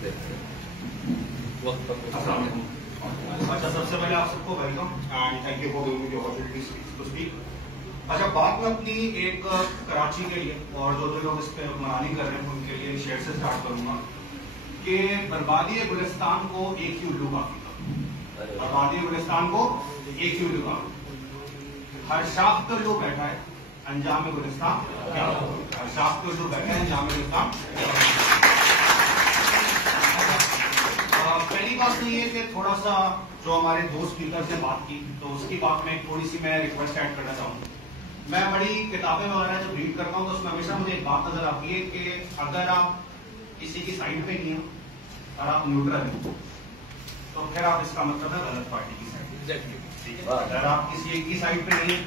करते हैं वक्त पर। अच्छा, सबसे पहले आप सबको welcome and thank you for giving me the opportunity to speak. अच्छा, बात मैं अपनी एक कराची के लिए और जो लोग इस पे मनाली कर रहे हैं उनके लिए शेयर से स्टार्ट करूंगा कि बर्बादी गुलिस्तान को एक ही उल्लू काफी था। बर्बादी गुलिस्तान को एक ही उल्लू काफी। हर शाख तो उल्लू बैठा है, अंजाम गुलिस्तान क्या हो। हर शाख तो उल्लू बैठा है, अंजाम गुलिस्तान क्या हो। पहली बात तो ये कि थोड़ा सा जो हमारे दो स्पीकर्स ने बात की तो उसकी बात में थोड़ी सी मैं रिक्वेस्ट ऐड करना चाहूंगा। मैं बड़ी किताबें वगैरह जब रीड करता हूँ तो उसमें हमेशा मुझे एक बात नजर आती है कि अगर आप किसी की साइड पे नहीं हो और आप न्यूट्रल हैं तो फिर आप इसका मतलब है गलत पार्टी की साइड। ठीक है, अगर आप किसी एक की साइड पे नहीं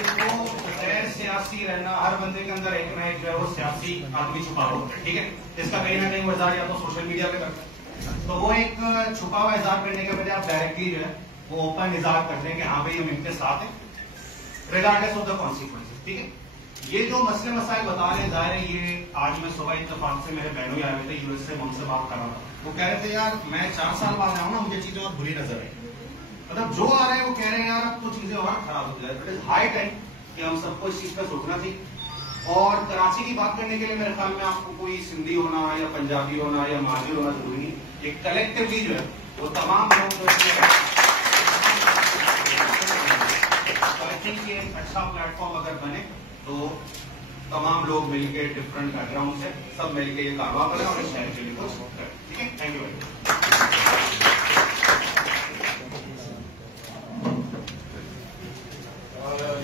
तो गैर सियासी रहना, हर बंदे के अंदर एक ना एक जो है वो सियासी आदमी छुपा हुआ है। ठीक है, इसका कहीं ना कहीं वो इज़हार या तो सोशल मीडिया पे करता है, तो वो एक छुपा हुआ इज़हार करने के बजाय आप डायरेक्टली जो है वो ओपन इज़हार करते हैं कि हाँ भाई हम इनके साथ हैं रिगार्डलेस ऑफ द कॉन्सिक्वेंसेस। ठीक है, ये जो मसले मसाइल बता रहे हैं, जाहिर है ये आज मैं सुबह इत्तेफाक से मेरे बहनों आए हुए थे यूएस से, उनसे बात कर रहा था। वो कह रहे थे यार मैं 4 साल बाद आया हूँ ना, मुझे चीजें और बुरी नजर आई। मतलब जो आ रहे हैं वो कह रहे हैं यार अब तो चीजें और खराब हो जाए। इट इज हाई टाइम कि हम सबको इस चीज का सोचना चाहिए। और कराची की बात करने के लिए मेरे ख्याल में आपको कोई सिंधी होना या पंजाबी होना या माजी होना जरूरी नहीं। एक कलेक्टिवली जो है वो तमाम लोग एक अच्छा प्लेटफॉर्म अगर बने तो तमाम लोग मिलके डिफरेंट बैकग्राउंड से सब मिलके ये कारवा करें और इस शहर के लिए कुछ करें। ठीक है, थैंक यू वेरी मच।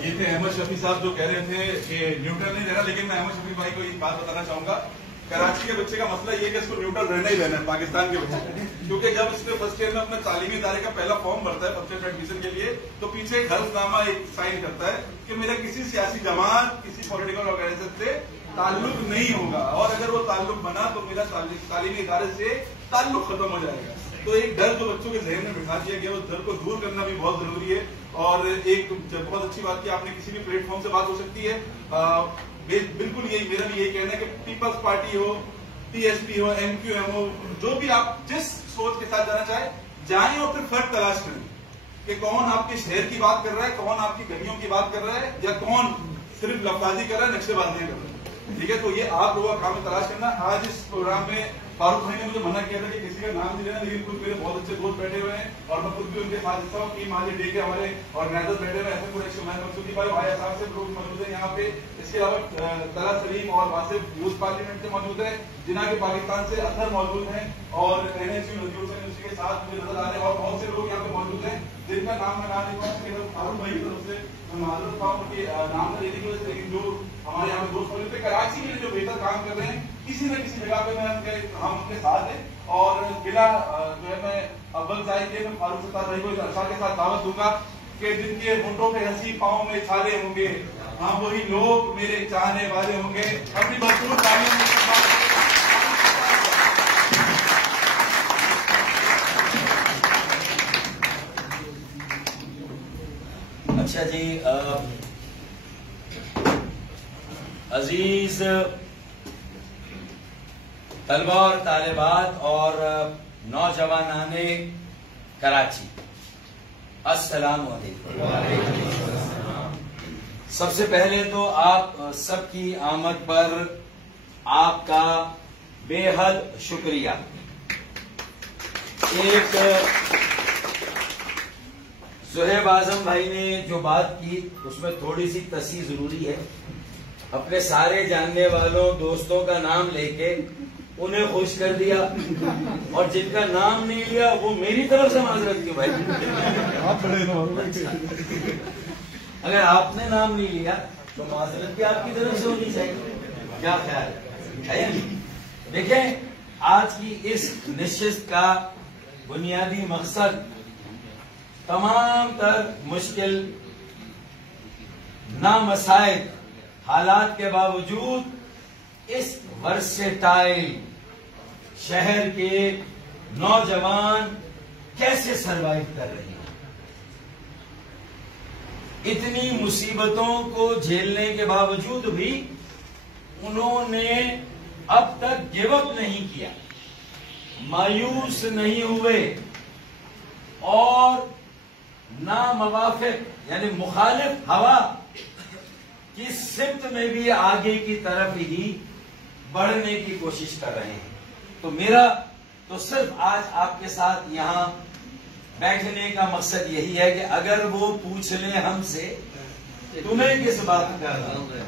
ये थे अहमद शफी साहब जो कह रहे थे कि न्यूट्रल नहीं रहना, लेकिन मैं अहमद शफी भाई को एक बात बताना चाहूंगा। कराची के बच्चे का मसला ये है कि इसको न्यूट्रल रहना ही रहना है पाकिस्तान के बच्चे का, क्योंकि जब इसने फर्स्ट ईयर में अपने तालीमी इदारे का पहला फॉर्म भरता है फर्स्ट ईयर एडमिशन के लिए तो पीछे एक हल्फनामा एक साइन करता है कि मेरा किसी सियासी जमात किसी पॉलिटिकल ऑर्गेनाइजेशन से ताल्लुक नहीं होगा, और अगर वो ताल्लुक बना तो मेरा तालीमी इदारे से ताल्लुक खत्म हो जाएगा। तो एक डर जो बच्चों के जहन में बिठा दिया गया, उस डर को दूर करना भी बहुत जरूरी है। और एक बहुत अच्छी बात की आपने किसी भी प्लेटफॉर्म से बात हो सकती है। बिल्कुल यही मेरा भी यही कहना है कि पीपल्स पार्टी हो, टीएसपी हो, एमक्यूएम हो, जो भी आप जिस सोच के साथ जाना चाहे जाएं और फिर फर्क तलाश करें कि कौन आपके शहर की बात कर रहा है, कौन आपकी गलियों की बात कर रहा है, या कौन सिर्फ लफाजी कर रहा है, नक्शेबाजियां कर रहा है। ठीक है, तो ये आप लोगों का काम तलाश करना। आज इस प्रोग्राम में फारूक भाई ने मुझे मना किया था कि किसी का नाम नहीं लेना, लेकिन कुछ मेरे बहुत अच्छे दोस्त बैठे हुए हैं और मैं खुद भी उनके साथ हिस्सा हूँ। टीम आज डे के हमारे ऑर्गेनाइजर बैठे हुए हैं, ऐसे मकसूदी भाई वाया साहब से लोग मौजूद है यहाँ पे। इसके अलावा तला सलीम और वासिफ यूथ पार्लियामेंट से मौजूद है, जिना के पाकिस्तान से अतर मौजूद है, और एनएसयू के साथ मुझे नजर आ रहे हैं, और बहुत से लोग यहाँ पे मौजूद हैं जिनका नाम मैं ना नहीं पाऊंगा फारूक भाई की तरफ से मैं माजूद था उनके नाम न लेने की वजह से। लेकिन जो हमारे यहाँ पे दोस्त मौजूद थे कराची के लिए जो बेहतर काम कर रहे हैं, किसी न किसी जगह पे हम उनके साथ हैं। और बिना जो है मैं अव्वल जाए के मैं फारूक सत्तार भाई को इस आशा के साथ दावत दूंगा कि जिनके होंठों पे हंसी पाँव में छाले होंगे, हाँ वही लोग मेरे चाहने वाले होंगे। अपनी भरपूर तालियों में अच्छा जी, अजीज तलबा और तालिबात और नौजवानाने कराची, अस्सलाम वालेकुम। सबसे पहले तो आप सबकी आमद पर आपका बेहद शुक्रिया। एक सुहेब आजम भाई ने जो बात की उसमें थोड़ी सी तसी जरूरी है। अपने सारे जानने वालों दोस्तों का नाम लेके उन्हें खुश कर दिया, और जिनका नाम नहीं लिया वो मेरी तरफ से माजरत क्यों भाई? आप अगर आपने नाम नहीं लिया तो माजरत भी आपकी तरफ से होनी चाहिए। क्या ख्याल है? देखें, आज की इस निश्चित का बुनियादी मकसद तमाम तर मुश्किल नामसाइब हालात के बावजूद इस वर्सेटाइल शहर के नौजवान कैसे सरवाइव कर रहे हैं, इतनी मुसीबतों को झेलने के बावजूद भी उन्होंने अब तक गिव अप नहीं किया, मायूस नहीं हुए और ना मवाफिक यानी मुखालिफ हवा की सिमत में भी आगे की तरफ ही बढ़ने की कोशिश कर रहे हैं। तो मेरा तो सिर्फ आज आपके साथ यहां बैठने का मकसद यही है कि अगर वो पूछ ले हमसे तुम्हें किस बात का गम है,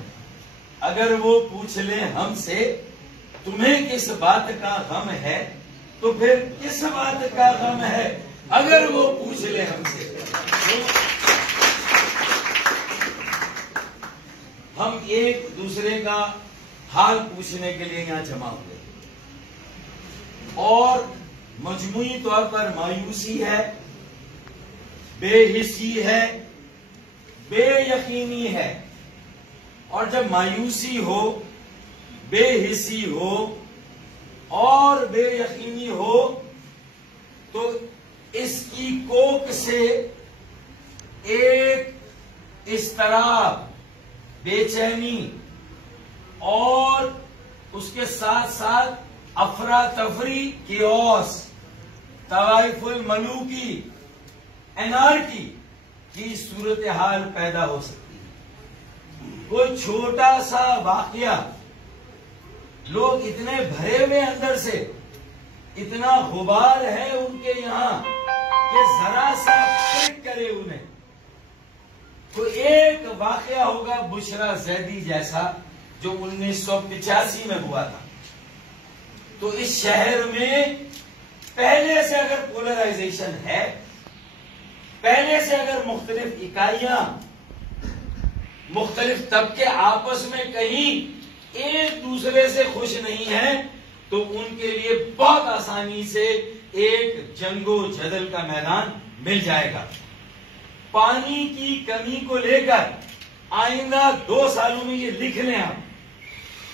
अगर वो पूछ ले हमसे तुम्हें किस बात का गम है, तो फिर किस बात का गम है अगर वो पूछ ले हमसे। तो हम एक दूसरे का हाल पूछने के लिए यहां जमा हुए और मजमूई तौर पर मायूसी है, बेहिसी है, बेयकीनी है। और जब मायूसी हो, बेहिसी हो और बेयकीनी हो तो इसकी कोक से एक इस्तराब, बेचैनी और उसके साथ साथ अफरा तफरी, केओस, तवाइफुल मलूकी, एनार्की की सूरत हाल पैदा हो सकती है। कोई छोटा सा वाकया, लोग इतने भरे हुए अंदर से, इतना गुबार है उनके यहां कि जरा सा क्लिक करे उन्हें, तो एक वाकया होगा बुशरा जैदी जैसा जो 1985 में हुआ था। तो इस शहर में पहले से अगर पोलराइजेशन है, पहले से अगर मुख्तलिफ इकाइयां, मुख्तलिफ तबके आपस में कहीं एक दूसरे से खुश नहीं है, तो उनके लिए बहुत आसानी से एक जंगो जदल का मैदान मिल जाएगा। पानी की कमी को लेकर आइंदा 2 सालों में ये लिख लें आप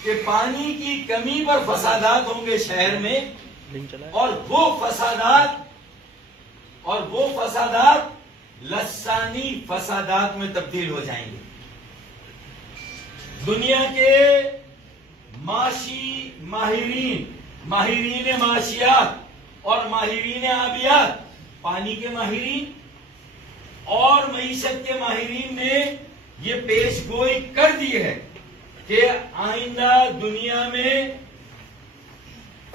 कि पानी की कमी पर फसादात होंगे शहर में, और वो फसादात लसानी फसादात में तब्दील हो जाएंगे। दुनिया के माशी माहिरीन माशियात और माहिरीन आबियात, पानी के माहिरीन और मईशत के माहिरीन ने ये पेशगोई कर दी है कि आइंदा दुनिया में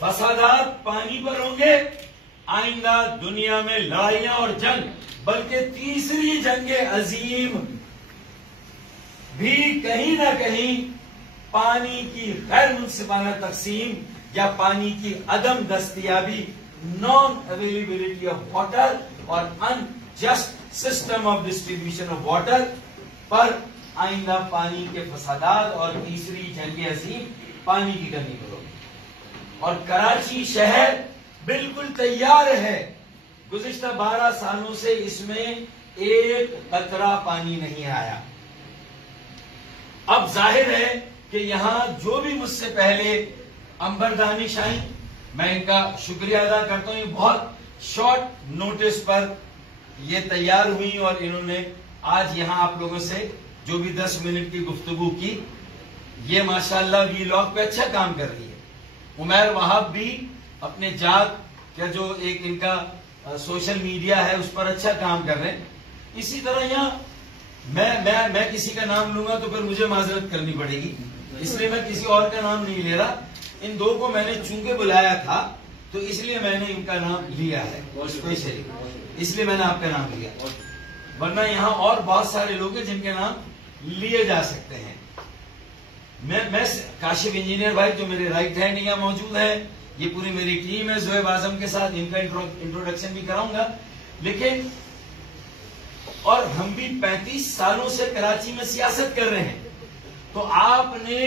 फसादात पानी पर होंगे, आइंदा दुनिया में लड़ाइयां और जंग, बल्कि तीसरी जंग अजीम भी कहीं ना कहीं पानी की गैर मुनसिफाना तकसीम या पानी की अदम दस्तयाबी, नॉन अवेलेबिलिटी ऑफ वाटर और unjust system of distribution of water पर आइंदा पानी के फसादात और तीसरी जंग अजीम पानी की कमी करोगे। और कराची शहर बिल्कुल तैयार है। गुज़िश्ता 12 सालों से इसमें एक कतरा पानी नहीं आया। अब जाहिर है कि यहां जो भी मुझसे पहले अंबर दानिश आई, मैं इनका शुक्रिया अदा करता हूं। ये बहुत शॉर्ट नोटिस पर ये तैयार हुई और इन्होंने आज यहां आप लोगों से जो भी 10 मिनट की गुफ्तगू की, ये माशाअल्लाह वीलॉग पे अच्छा काम कर रही है। उमैर वहाब भी अपने जात का जो एक इनका सोशल मीडिया है उस पर अच्छा काम कर रहे हैं। इसी तरह यहाँ मैं किसी का नाम लूंगा तो फिर मुझे माजरत करनी पड़ेगी, इसलिए मैं किसी और का नाम नहीं ले रहा। इन दो को मैंने चूंकि बुलाया था तो इसलिए मैंने इनका नाम लिया है स्पेशली, इसलिए मैंने आपका नाम लिया, वरना यहाँ और बहुत सारे लोग हैं जिनके नाम लिए जा सकते हैं। मैं काशिफ इंजीनियर भाई जो मेरे राइट हैंड यहाँ मौजूद है, ये पूरी मेरी टीम है ज़ोएब आजम के साथ, इनका इंट्रोडक्शन भी कराऊंगा। लेकिन और हम भी 35 सालों से कराची में सियासत कर रहे हैं, तो आपने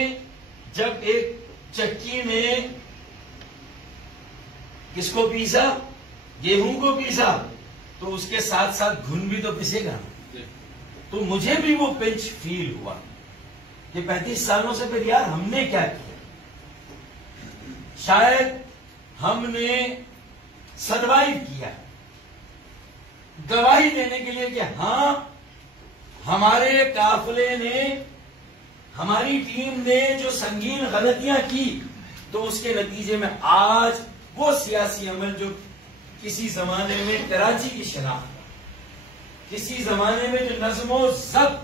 जब एक चक्की में किसको पीसा, गेहूं को पीसा, तो उसके साथ साथ घुन भी तो पिसेगा। तो मुझे भी वो पिंच फील हुआ कि 35 सालों से फिर यार हमने क्या किया। शायद हमने सर्वाइव किया, गवाही देने के लिए कि हां हमारे काफिले ने, हमारी टीम ने जो संगीन गलतियां की तो उसके नतीजे में आज वो सियासी अमल जो किसी जमाने में कराची की शनाख्त, किसी जमाने में जो नज़्मो ज़ब्त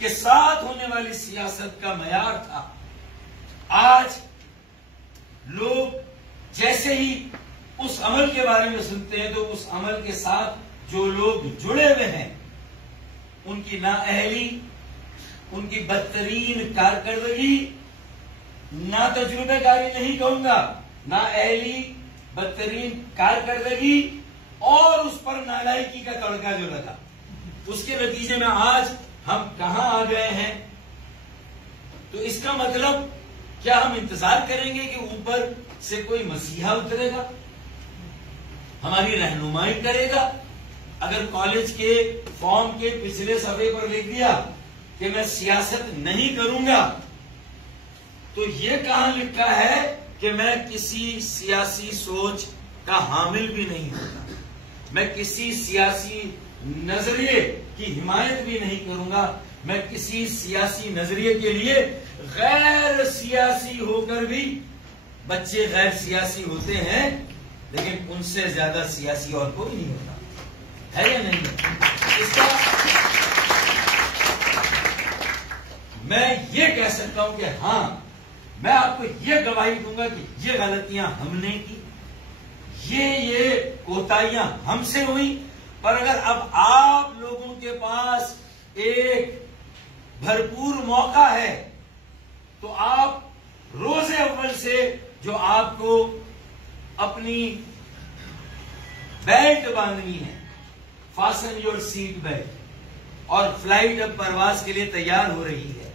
के साथ होने वाली सियासत का मयार था, आज लोग जैसे ही उस अमल के बारे में सुनते हैं तो उस अमल के साथ जो लोग जुड़े हुए हैं उनकी नाअहली, उनकी बदतरीन कारकर्दगी, ना तजुर्बेकारी नहीं कहूंगा, नाअहली, बदतरीन कारकर्दगी और उस पर नालायकी का तड़का जो लगा, उसके नतीजे में आज हम कहां आ गए हैं। तो इसका मतलब क्या हम इंतजार करेंगे कि ऊपर से कोई मसीहा उतरेगा, हमारी रहनुमाई करेगा? अगर कॉलेज के फॉर्म के पिछले सफे पर लिख दिया कि मैं सियासत नहीं करूंगा, तो ये कहां लिखा है कि मैं किसी सियासी सोच का हामिल भी नहीं होगा, मैं किसी सियासी नजरिए की हिमायत भी नहीं करूंगा, मैं किसी सियासी नजरिए के लिए गैर सियासी होकर भी, बच्चे गैर सियासी होते हैं लेकिन उनसे ज्यादा सियासी और कोई नहीं होता, है या नहीं? इसका मैं ये कह सकता हूं कि हां, मैं आपको ये गवाही दूंगा कि ये गलतियां हमने की, ये कोताहियां हमसे हुई। पर अगर अब आप लोगों के पास एक भरपूर मौका है तो आप रोजे अव्वल से जो आपको अपनी बेल्ट बांधनी है, फासन योर सीट बेल्ट, और फ्लाइट अब परवाज के लिए तैयार हो रही है,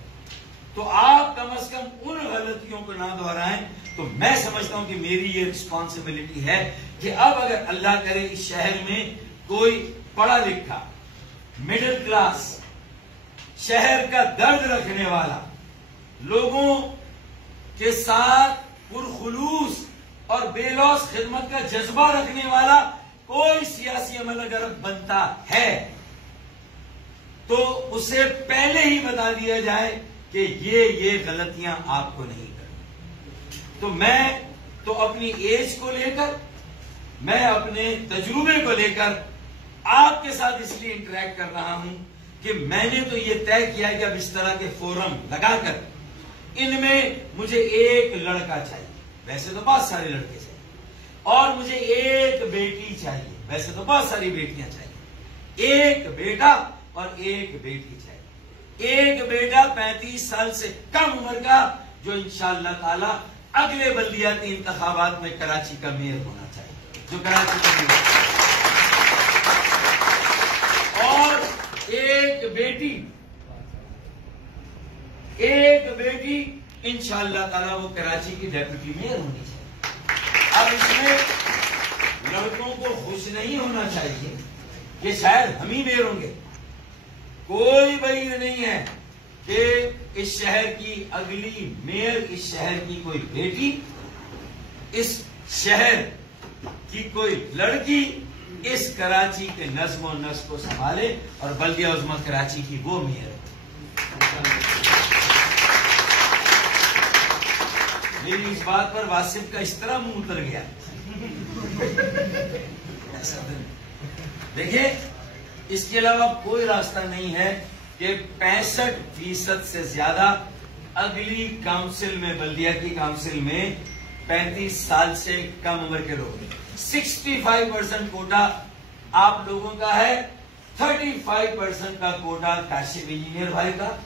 तो आप कम से कम उन गलतियों को ना दोहराएं। तो मैं समझता हूं कि मेरी ये रिस्पॉन्सिबिलिटी है कि अब अगर अल्लाह करे इस शहर में कोई पढ़ा लिखा, मिडिल क्लास, शहर का दर्द रखने वाला, लोगों के साथ पुरखुलूस और बेलौस खिदमत का जज्बा रखने वाला कोई सियासी अमल अगर बनता है तो उसे पहले ही बता दिया जाए कि ये गलतियां आपको नहीं करनी। तो मैं तो अपनी एज को लेकर, मैं अपने तजुर्बे को लेकर आपके साथ इसलिए इंटरेक्ट कर रहा हूं कि मैंने तो ये तय किया है कि अब इस तरह के फोरम लगाकर इनमें मुझे एक लड़का चाहिए, वैसे तो बहुत सारे लड़के चाहिए, और मुझे एक बेटी चाहिए, वैसे तो बहुत सारी बेटियां चाहिए, एक बेटा और एक बेटी चाहिए। एक बेटा 35 साल से कम उम्र का जो इंशाअल्लाह ताला अगले बल्दियाती इंतखाबात में कराची का मेयर होना चाहिए, जो कराची का मेयर, और एक बेटी इंशाअल्लाह ताला वो कराची की डेप्यूटी मेयर होनी चाहिए। अब इसमें लड़कों को खुश नहीं होना चाहिए कि शायद हम ही मेयर होंगे, कोई वही नहीं है कि इस शहर की अगली मेयर, इस शहर की कोई बेटी, इस शहर की कोई लड़की इस कराची के नज़्म और नस्ब को संभाले और बल्दिया उज़्मा कराची की वो मेयर है। मेरी इस बात पर वासिफ का इस तरह मुंह उतर गया। देखिए, इसके अलावा कोई रास्ता नहीं है कि 65% से ज्यादा अगली काउंसिल में, बल्दिया की काउंसिल में 35 साल से कम उम्र के लोग, 65% कोटा आप लोगों का है, 35% का कोटा काशिफ इंजीनियर भाई का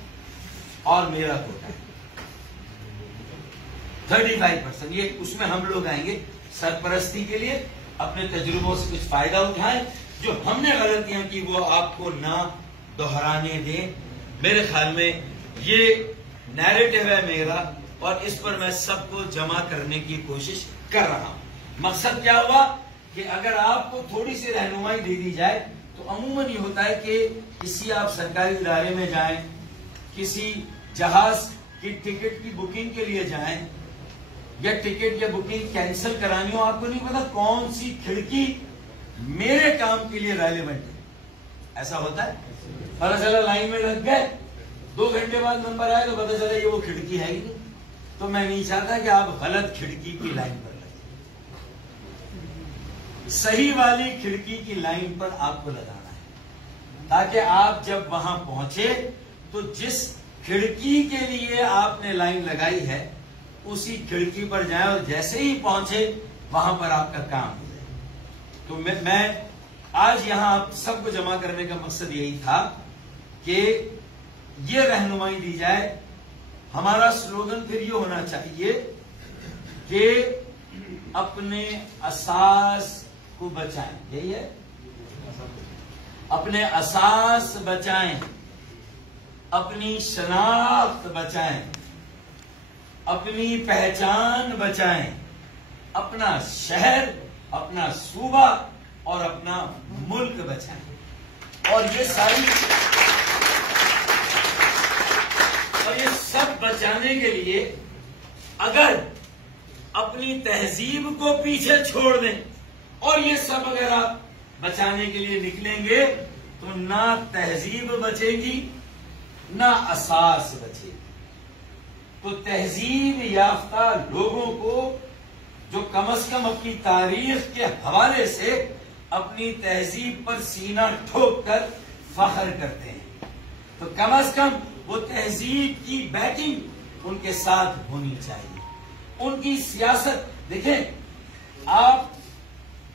और मेरा कोटा है 35%। ये उसमें हम लोग आएंगे सरपरस्ती के लिए, अपने तजुर्बों से कुछ फायदा उठाएं, जो हमने गलतियां की वो आपको ना दोहराने दें। मेरे ख्याल में ये नैरेटिव है मेरा और इस पर मैं सबको जमा करने की कोशिश कर रहा हूं। मकसद क्या हुआ कि अगर आपको थोड़ी सी रहनुमाई दे दी जाए तो अमूमन ये होता है कि किसी आप सरकारी इदारे में जाएं, किसी जहाज की टिकट की बुकिंग के लिए जाएं या टिकट या बुकिंग कैंसिल करानी हो, आपको नहीं पता कौन सी खिड़की मेरे काम के लिए रेलेवेंट है। ऐसा होता है, पता चला लाइन में लग गए, 2 घंटे बाद नंबर आया तो पता चला ये वो खिड़की है ही नहीं। तो मैं नहीं चाहता कि आप गलत खिड़की की लाइन पर लगे। सही वाली खिड़की की लाइन पर आपको लगाना है, ताकि आप जब वहां पहुंचे तो जिस खिड़की के लिए आपने लाइन लगाई है उसी खिड़की पर जाएं और जैसे ही पहुंचे वहां पर आपका काम हो जाए। तो मैं आज यहां आप सबको जमा करने का मकसद यही था कि ये रहनुमाई दी जाए। हमारा स्लोगन फिर ये होना चाहिए कि अपने असास को बचाएं, यही है, अपने असास बचाएं, अपनी शनाख्त बचाएं, अपनी पहचान बचाएं, अपना शहर, अपना सूबा और अपना मुल्क बचाएं। और ये सब बचाने के लिए अगर अपनी तहजीब को पीछे छोड़ दें और ये सब अगर आप बचाने के लिए निकलेंगे तो ना तहजीब बचेगी ना असास बचेगी। तो तहजीब याफ्ता लोगों को जो कम से कम अपनी तारीख के हवाले से अपनी तहजीब पर सीना ठोक कर फख्र करते हैं, तो कम से कम वो तहजीब की बैटिंग उनके साथ होनी चाहिए। उनकी सियासत देखें, आप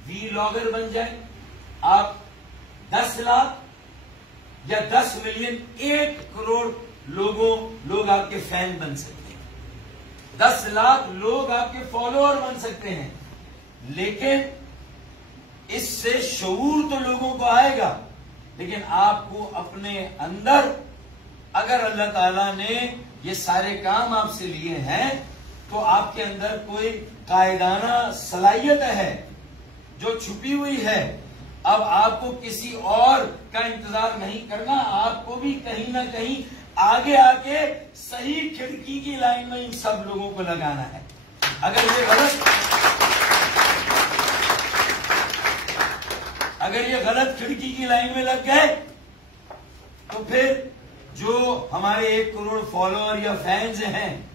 वीलॉगर बन जाए, आप 10 लाख या 10 मिलियन 1 करोड़ लोग आपके फैन बन सकते हैं, 10 लाख लोग आपके फॉलोअर बन सकते हैं, लेकिन इससे शऊर तो लोगों को आएगा, लेकिन आपको अपने अंदर अगर अल्लाह ताला ने ये सारे काम आपसे लिए हैं तो आपके अंदर कोई कायदाना सलाहियत है जो छुपी हुई है। अब आपको किसी और का इंतजार नहीं करना, आपको भी कहीं ना कहीं आगे आके सही खिड़की की लाइन में इन सब लोगों को लगाना है। अगर ये गलत खिड़की की लाइन में लग गए तो फिर जो हमारे 1 करोड़ फॉलोअर या फैंस हैं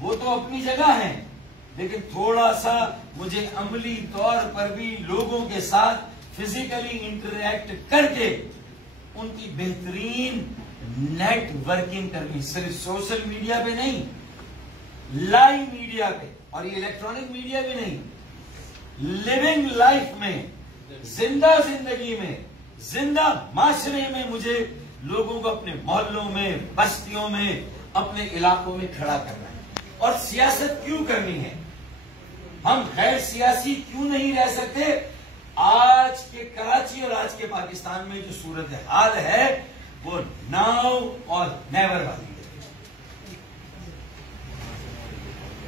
वो तो अपनी जगह हैं, लेकिन थोड़ा सा मुझे अमली तौर पर भी लोगों के साथ फिजिकली इंटरैक्ट करके उनकी बेहतरीन नेटवर्किंग करनी, सिर्फ सोशल मीडिया पे नहीं, लाइव मीडिया पे और ये इलेक्ट्रॉनिक मीडिया पे नहीं, लिविंग लाइफ में, जिंदा जिंदगी में, जिंदा माशरे में मुझे लोगों को अपने मोहल्लों में, बस्तियों में, अपने इलाकों में खड़ा करना है। और सियासत क्यों करनी है? हम गैर सियासी क्यों नहीं रह सकते? आज के कराची और आज के पाकिस्तान में जो सूरत हाल है वो नाउ और नेवर वाली है।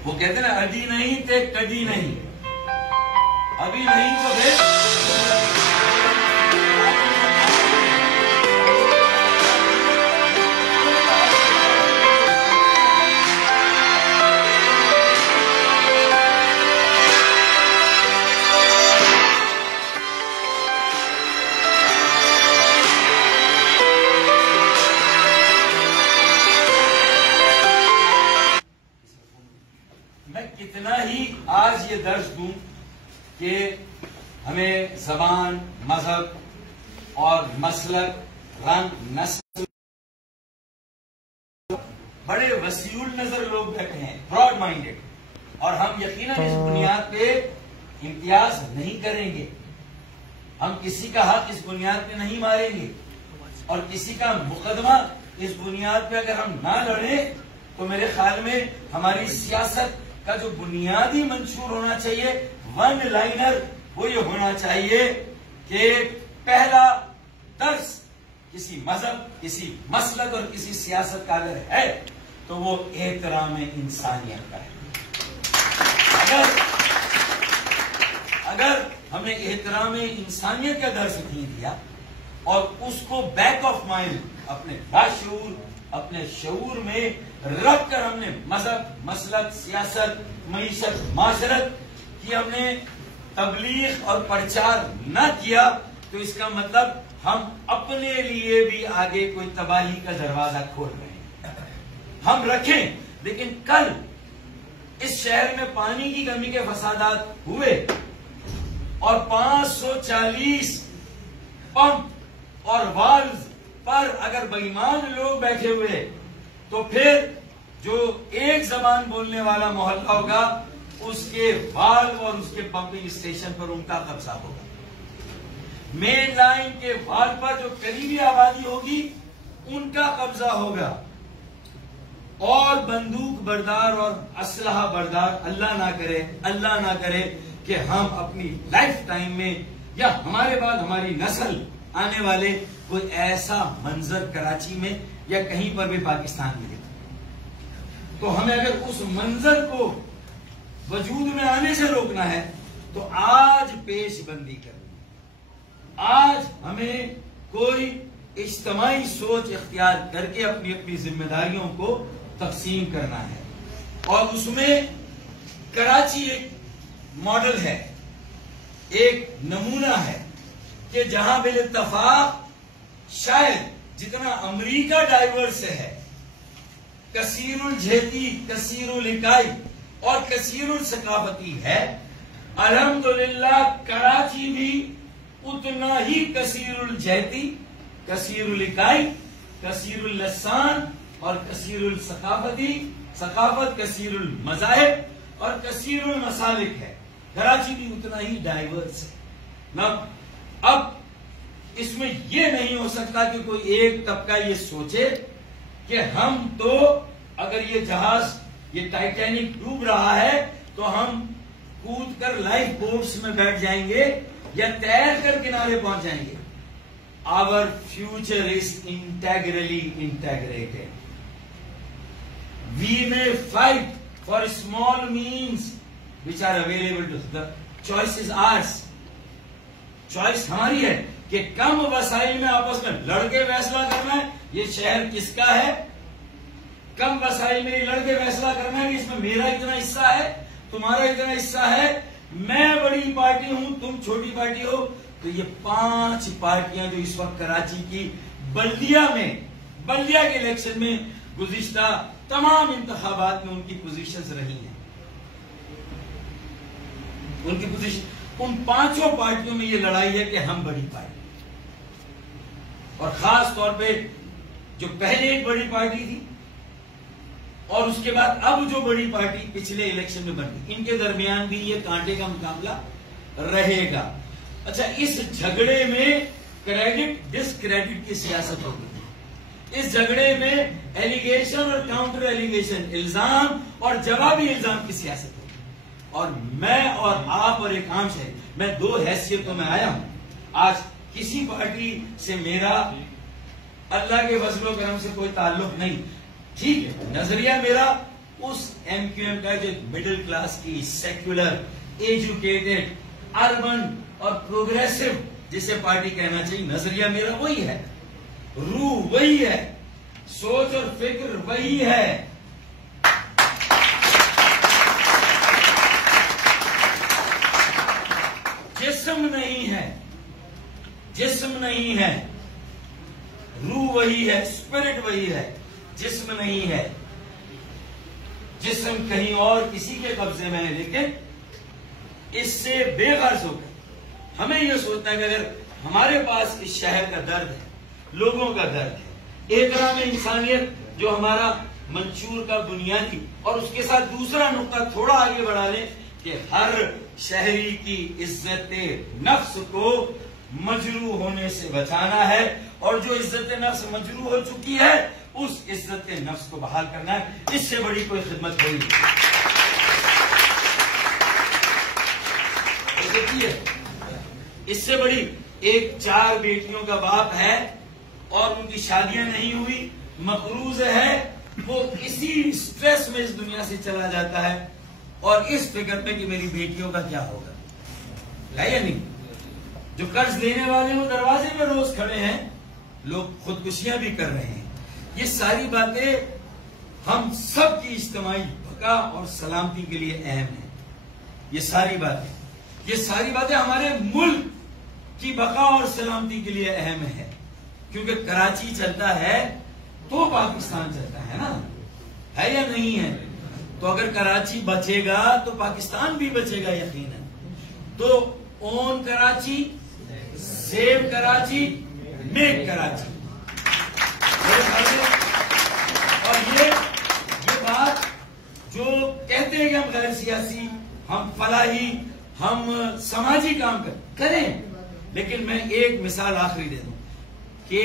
वो कहते हैं ना, अभी नहीं ते कभी नहीं, अभी नहीं तो फिर आज ये दर्ज दूं कि हमें जबान, मजहब और मसलक, रंग, नस्ल, बड़े वसीउल नजर लोग बैठे हैं, ब्रॉड माइंडेड, और हम यकीनन इस बुनियाद पे इम्तियाज नहीं करेंगे। हम किसी का हक इस बुनियाद पे नहीं मारेंगे और किसी का मुकदमा इस बुनियाद पे अगर हम ना लड़े तो मेरे ख्याल में हमारी सियासत का जो बुनियादी मंशूर होना चाहिए, वन लाइनर, वो ये होना चाहिए कि पहला दर्स किसी मजहब, किसी मसलक और किसी सियासत का अगर है तो वो एहतराम इंसानियत का है। अगर हमने एहतराम इंसानियत का दर्स नहीं दिया और उसको बैक ऑफ माइंड अपने बाशऊर, अपने शऊर में रख कर हमने मजहब, मसलक, सियासत, मईशत, माशरत की हमने तबलीग और प्रचार न किया तो इसका मतलब हम अपने लिए भी आगे कोई तबाही का दरवाजा खोल रहे हैं। हम रखें, लेकिन कल इस शहर में पानी की कमी के फसादात हुए और 540 पंप और वाल्व पर अगर बेईमान लोग बैठे हुए तो फिर जो एक जबान बोलने वाला मोहल्ला होगा उसके वाल्व और उसके पंपिंग स्टेशन पर उनका कब्जा होगा। मेन लाइन के वाल्व पर जो करीबी आबादी होगी उनका कब्जा होगा। और बंदूक बरदार और असलहा बरदार अल्लाह ना करे कि हम अपनी लाइफ टाइम में या हमारे बाद हमारी नस्ल आने वाले कोई ऐसा मंजर कराची में या कहीं पर भी पाकिस्तान में देखा। तो हमें अगर उस मंजर को वजूद में आने से रोकना है तो आज पेशबंदी करनी है। आज हमें कोई इज्तिमाई सोच इख्तियार करके अपनी अपनी जिम्मेदारियों को तकसीम करना है। और उसमें कराची एक मॉडल है, एक नमूना है कि जहां बिल इत्तफाक शायद जितना अमेरिका डाइवर्स है, कसीरुल जेती, कसीरुल इकाई और कसीरुल सकाफती है, अल्हम्दुलिल्लाह कराची भी उतना ही कसीरुल जेती, कसीरुल इकाई, कसीरुल लसान और कसीरुल सकाफती, सकाफत कसीरुल मज़ाहिब और कसीरुल मसालिक है। कराची भी उतना ही डाइवर्स है ना। अब इसमें यह नहीं हो सकता कि कोई एक तबका ये सोचे कि हम तो अगर ये जहाज, ये टाइटैनिक डूब रहा है तो हम कूद कर लाइफ बोट्स में बैठ जाएंगे या तैर कर किनारे पहुंच जाएंगे। Our future is integrally integrated. We may fight for small means which are available to the choice is ours. Choice हमारी है कि कम वसाइल में आपस में लड़के फैसला करना है ये शहर किसका है। कम वसाइल में लड़के फैसला करना है कि इसमें मेरा इतना हिस्सा है, तुम्हारा इतना हिस्सा है, मैं बड़ी पार्टी हूं, तुम छोटी पार्टी हो। तो ये 5 पार्टियां जो इस वक्त कराची की बल्दिया के इलेक्शन में गुज़िश्ता तमाम इंतखाबात में उनकी पोजीशंस रही हैं, उनकी पोजीशन, उन 5 पार्टियों में ये लड़ाई है कि हम बड़ी पार्टी। और खास तौर पे जो पहले एक बड़ी पार्टी थी और उसके बाद अब जो बड़ी पार्टी पिछले इलेक्शन में बनी, इनके दरमियान भी ये कांटे का मुकाबला रहेगा। अच्छा, इस झगड़े में क्रेडिट डिसक्रेडिट की सियासत होगी। इस झगड़े में एलिगेशन और काउंटर एलिगेशन, इल्जाम और जवाबी इल्जाम की सियासत होगी। और मैं और आप और एक आम शहरी, मैं 2 हैसियतों में आया हूं। आज किसी पार्टी से मेरा अल्लाह के फजलो करम से कोई ताल्लुक नहीं, ठीक है। नजरिया मेरा उस MQM का जो मिडिल क्लास की सेक्युलर, एजुकेटेड, अर्बन और प्रोग्रेसिव जिसे पार्टी कहना चाहिए, नजरिया मेरा वही है, रूह वही है, सोच और फिक्र वही है। जिस्म नहीं है, रूह वही है, स्पिरिट वही है, जिस्म नहीं है। जिस्म कहीं और किसी के कब्जे में है, लेकिन इससे बेगर्ज होकर हमें यह सोचना है कि अगर हमारे पास इस शहर का दर्द है, लोगों का दर्द है, एहतराम इंसानियत जो हमारा मंशूर का बुनियादी, और उसके साथ दूसरा नुक्ता थोड़ा आगे बढ़ा लें कि हर शहरी की इज्जत नफ्स को मजरू होने से बचाना है, और जो इज्जत नफ्स मजरू हो चुकी है उस इज्जत नफ्स को बहाल करना है। इससे बड़ी कोई खिदमत हुई इससे बड़ी एक 4 बेटियों का बाप है और उनकी शादियां नहीं हुई, मकरूज है, वो इसी स्ट्रेस में इस दुनिया से चला जाता है और इस फिक्र में कि मेरी बेटियों का क्या होगा, है या नहीं। जो कर्ज देने वाले वो दरवाजे में रोज खड़े हैं, लोग खुदकुशियां भी कर रहे हैं। ये सारी बातें हम सब की इज्तिमाई बका और सलामती के लिए अहम है। ये सारी बातें हमारे मुल्क की बका और सलामती के लिए अहम है, क्योंकि कराची चलता है तो पाकिस्तान चलता है ना, है या नहीं है। तो अगर कराची बचेगा तो पाकिस्तान भी बचेगा यकीनन। तो own Karachi, save Karachi, make Karachi. और ये बात जो कहते हैं कि हम गैर सियासी, हम फलाही, हम समाजी काम करें, लेकिन मैं एक मिसाल आखिरी दे दूं कि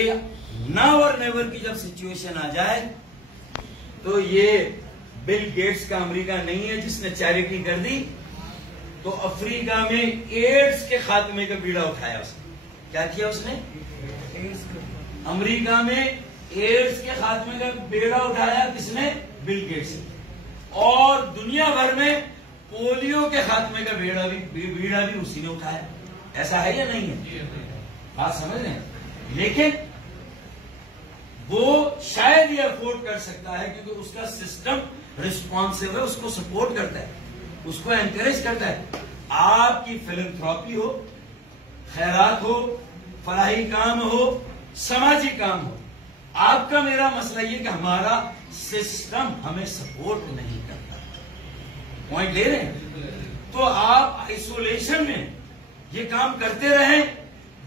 नाउ और नेवर की जब सिचुएशन आ जाए तो ये बिल गेट्स का अमेरिका नहीं है जिसने चैरिटी कर दी, तो अफ्रीका में एड्स के खात्मे का बीड़ा उठाया उसने। क्या किया उसने? अमेरिका में एड्स के खात्मे का बीड़ा उठाया किसने? Bill Gates. और दुनिया भर में पोलियो के खात्मे का बीड़ा भी उसी ने उठाया। ऐसा है या नहीं है? बात समझ रहे हैं? लेकिन वो शायद ये अफोर्ड कर सकता है क्योंकि उसका सिस्टम रिस्पॉन्सिव है, उसको सपोर्ट करता है, उसको एनकरेज करता है। आपकी फिलैंथ्रोपी हो, खैरात हो, फलाही काम हो, समाजी काम हो, आपका मेरा मसला ये कि हमारा सिस्टम हमें सपोर्ट नहीं करता। पॉइंट ले रहे हैं? तो आप आइसोलेशन में ये काम करते रहे,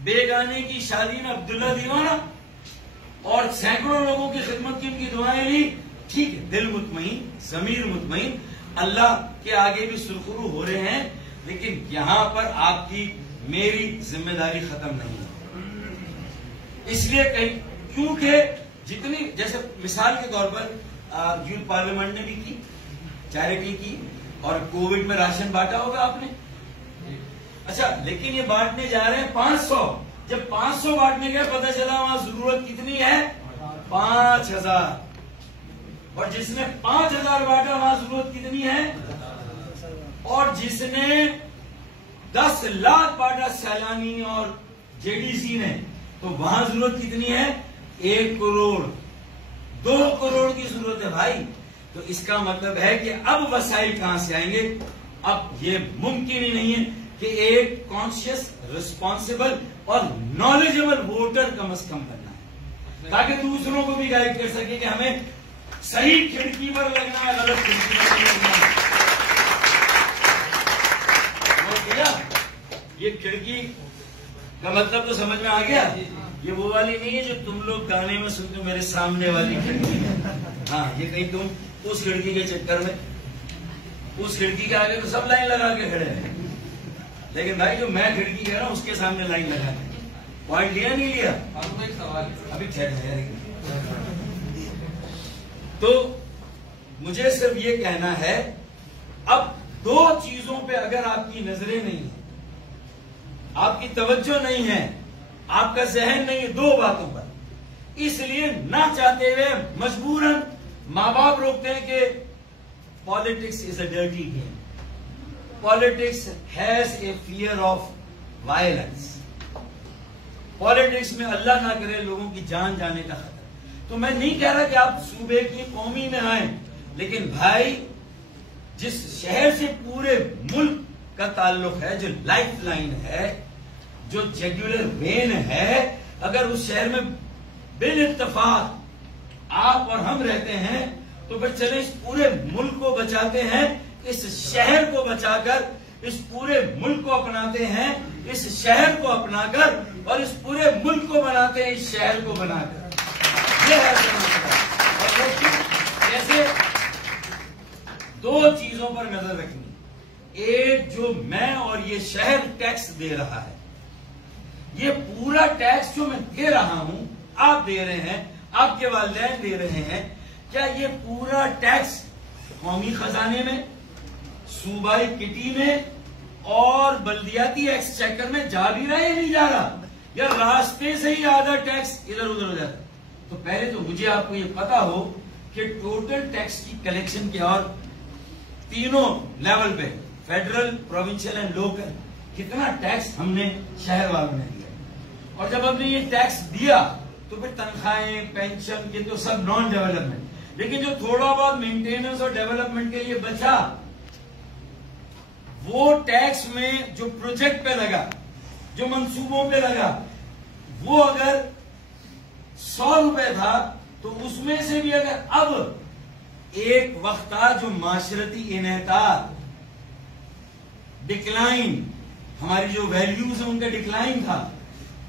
बेगाने की शादी में अब्दुल्ला दीवाना, और सैकड़ों लोगों की खिदमत की उनकी दुआएं ली, ठीक है, दिल मुतमईन, जमीर मुतमईन, अल्लाह के आगे भी सुरखरू हो रहे हैं, लेकिन यहां पर आपकी मेरी जिम्मेदारी खत्म नहीं है। इसलिए कहीं, क्योंकि जितनी, जैसे मिसाल के तौर पर यूथ पार्लियामेंट ने भी की, चैरिटी की, और कोविड में राशन बांटा होगा आपने। अच्छा, लेकिन ये बांटने जा रहे हैं 500। जब 500 बांटने गए पता चला वहां जरूरत कितनी है? 5000। और जिसने 5000 बांटा वहां जरूरत कितनी है? और जिसने 10 लाख बांटा सैलानी और जेडीसी ने, तो वहां जरूरत कितनी है? 1 करोड़, 2 करोड़ की जरूरत है भाई। तो इसका मतलब है कि अब वसाइल कहां से आएंगे? अब ये मुमकिन ही नहीं है कि एक कॉन्शियस, रिस्पॉन्सिबल और नॉलेजेबल वोटर कम से कम बनना है, ताकि दूसरों को भी गाइड कर सके कि हमें सही खिड़की पर लगना है, गलत खिड़की पर लगना है। ये खिड़की का मतलब तो समझ में आ गया? ये वो वाली नहीं है जो तुम लोग गाने में सुनते हो, मेरे सामने वाली खिड़की है। हाँ, ये कहीं तुम उस खिड़की के चक्कर में, उस खिड़की के आगे तो सब लाइन लगा के खड़े हैं, लेकिन भाई जो मैं खिड़की कह रहा हूं उसके सामने लाइन लगा के। पॉइंट लिया नहीं लिया? एक सवाल अभी ठहर है। तो मुझे सिर्फ ये कहना है, अब 2 चीजों पे अगर आपकी नजरें नहीं है, आपकी तवज्जो नहीं है, आपका जहन नहीं है 2 बातों पर, इसलिए ना चाहते हुए मजबूरन माँ बाप रोकते हैं कि politics is a dirty game, politics has a fear of violence, politics में अल्लाह ना करे लोगों की जान जाने का खतरा। तो मैं नहीं कह रहा कि आप सूबे की कौमी में आए, लेकिन भाई जिस शहर से पूरे मुल्क का ताल्लुक है, जो लाइफ लाइन है, जो जुगुलर वेन है, अगर उस शहर में बिल इत्तेफाक आप और हम रहते हैं, तो फिर चले इस पूरे मुल्क को बचाते हैं, इस शहर को बचाकर इस पूरे मुल्क को अपनाते हैं, इस शहर को अपनाकर, और इस पूरे मुल्क को बनाते हैं इस शहर को बनाकर। ये है जैसे 2 चीजों पर नजर रखनी। एक, जो मैं और ये शहर टैक्स दे रहा है, ये पूरा टैक्स जो मैं दे रहा हूं, आप दे रहे हैं, आपके वालिदैन दे रहे हैं, क्या ये पूरा टैक्स कौमी खजाने में, सूबाई किटी में और बल्दियाती एक्सचेकर में जा भी रहा है या नहीं जा रहा, या रास्ते से ही आधा टैक्स इधर उधर हो जाता है? तो पहले तो मुझे आपको ये पता हो कि टोटल टैक्स की कलेक्शन क्या, और तीनों लेवल पे, फेडरल, प्रोविंशियल एंड लोकल, कितना टैक्स हमने शहर वालों ने दिया। और जब हमने ये टैक्स दिया तो फिर तनख्वाहें, पेंशन, ये तो सब नॉन डेवलपमेंट, लेकिन जो थोड़ा बहुत मेंटेनेंस और डेवलपमेंट के लिए बचा, वो टैक्स में जो प्रोजेक्ट पे लगा, जो मंसूबों पे लगा, वो अगर 100 रुपए था, तो उसमें से भी अगर अब एक वक्त था जो माशरती इन्हतार, डिक्लाइन, हमारी जो वैल्यूज है उनका डिक्लाइन था।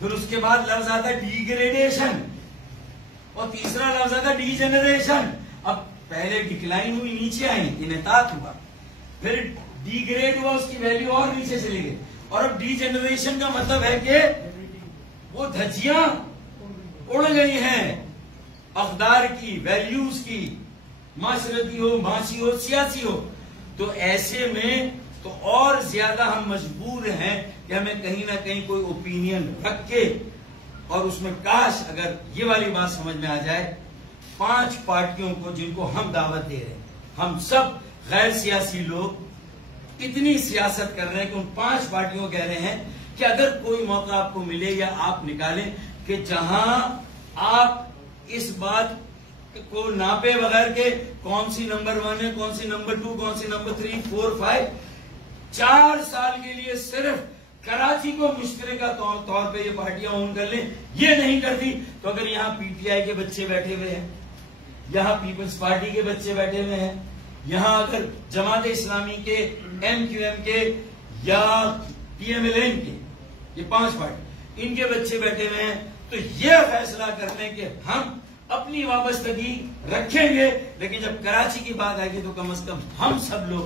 फिर उसके बाद लफ्ज आता डिग्रेडेशन, और तीसरा लफ्ज आता डीजेनरेशन। अब पहले डिक्लाइन हुई, नीचे आई, इन्हतात हुआ, फिर डिग्रेड हुआ, उसकी वैल्यू और नीचे चली गई, और अब डीजेनरेशन का मतलब है कि वो धज्जियां उड़ गई हैं अखदार की, वैल्यूज की, माशरती हो, माशी हो, सियासी हो। तो ऐसे में तो और ज्यादा हम मजबूर हैं कि हमें कहीं ना कहीं कोई ओपिनियन रख के, और उसमें काश अगर ये वाली बात समझ में आ जाए, 5 पार्टियों को जिनको हम दावत दे रहे हैं, हम सब गैर सियासी लोग इतनी सियासत कर रहे हैं कि उन 5 पार्टियों को कह रहे हैं कि अगर कोई मौका आपको मिले या आप निकालें कि जहां आप इस बात को नापे बगैर के कौन सी नंबर 1 है, कौन सी नंबर 2, कौन सी नंबर 3, 4, 5, 4 साल के लिए सिर्फ कराची को मुश्तरका तौर पे ये पार्टियां ओन कर लें, ये नहीं करती तो अगर यहाँ पीटीआई के बच्चे बैठे हुए हैं, यहाँ पीपल्स पार्टी के बच्चे बैठे हुए हैं, यहाँ अगर जमात इस्लामी के, MQM के या PMLN के, ये 5 पार्टी, इनके बच्चे बैठे हुए हैं, तो ये फैसला कर लें कि हम अपनी वाबस्तगी रखेंगे, लेकिन जब कराची की बात आएगी तो कम से कम हम सब लोग